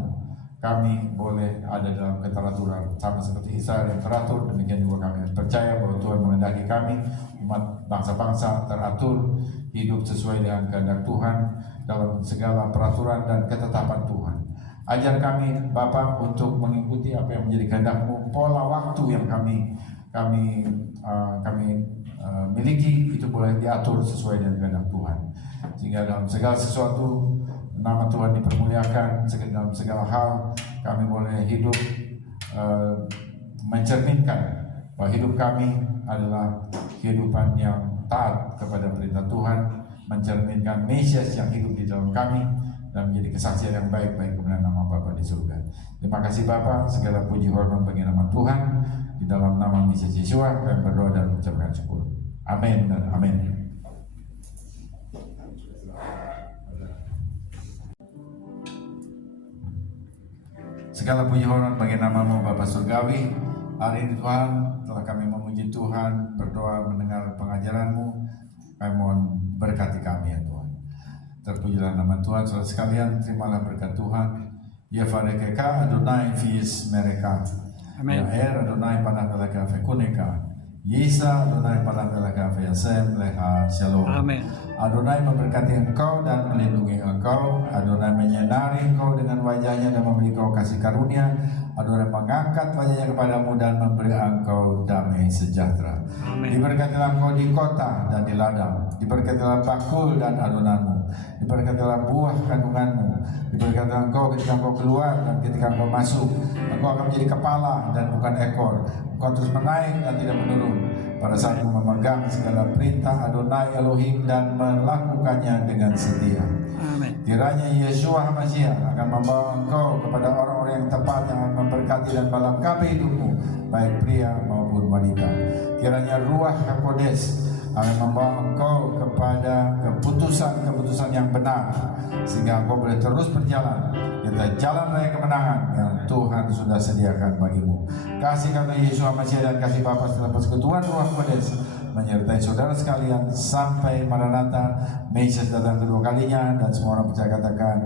kami boleh ada dalam keteraturan sama seperti Israel yang teratur. Demikian juga kami percaya bahwa Tuhan menghendaki kami umat bangsa-bangsa teratur, hidup sesuai dengan kehendak Tuhan dalam segala peraturan dan ketetapan Tuhan. Ajar kami Bapa untuk mengikuti apa yang menjadi kehendak-Mu. Pola waktu yang kami miliki itu boleh diatur sesuai dengan kehendak Tuhan, sehingga dalam segala sesuatu nama Tuhan dipermuliakan. Dalam segala hal kami boleh hidup mencerminkan bahwa hidup kami adalah kehidupan yang taat kepada perintah Tuhan, mencerminkan Mesias yang hidup di dalam kami, dan menjadi kesaksian yang baik bagi kemuliaan nama Bapa di surga. Terima kasih Bapa, segala puji hormat bagi nama Tuhan. Di dalam nama Mesias Yesua kami berdoa dan mengucapkan syukur. Amin dan amin. Segala puji hormat bagi nama-Mu Bapa Surgawi. Hari ini Tuhan telah kami memuji Tuhan, berdoa mendengar pengajaran-Mu. Kami mohon berkati kami ya Tuhan. Terpujilah nama Tuhan. Saudara sekalian, terimalah berkat Tuhan. Yevarekeka Adonai vis mereka. Amin. Ya Adonai panah meleka fekuneka. Yesa Adonai panah meleka feyasem leha shalom. Amin. Adonai memberkati engkau dan melindungi engkau. Adonai menyinari engkau dengan wajahnya dan memberi engkau kasih karunia. Adonai mengangkat wajahnya kepadamu dan memberi engkau damai sejahtera. Amin. Diberkatilah engkau di kota dan di ladang. Diberkatilah bakul dan adonanmu. Diberkatilah buah kandunganmu. Diberkatilah engkau ketika engkau keluar dan ketika engkau masuk. Engkau akan menjadi kepala dan bukan ekor. Engkau terus menaik dan tidak menurun. Pada saat memegang segala perintah Adonai Elohim dan melakukannya dengan setia. Amin. Kiranya Yeshua HaMashiach akan membawa engkau kepada orang-orang yang tepat, yang akan memberkati dan melengkapi hidupmu, baik pria maupun wanita. Kiranya Ruach HaKodesh akan membawa engkau kepada keputusan-keputusan yang benar, sehingga engkau boleh terus berjalan kita jalan raya kemenangan yang Tuhan sudah sediakan bagimu. Kasih kami Yesus HaMashiach dan kasih Bapa setelah persekutuan Ruach Kudus menyertai saudara sekalian sampai Maranatha, Mesias datang kedua kalinya, dan semua orang percaya katakan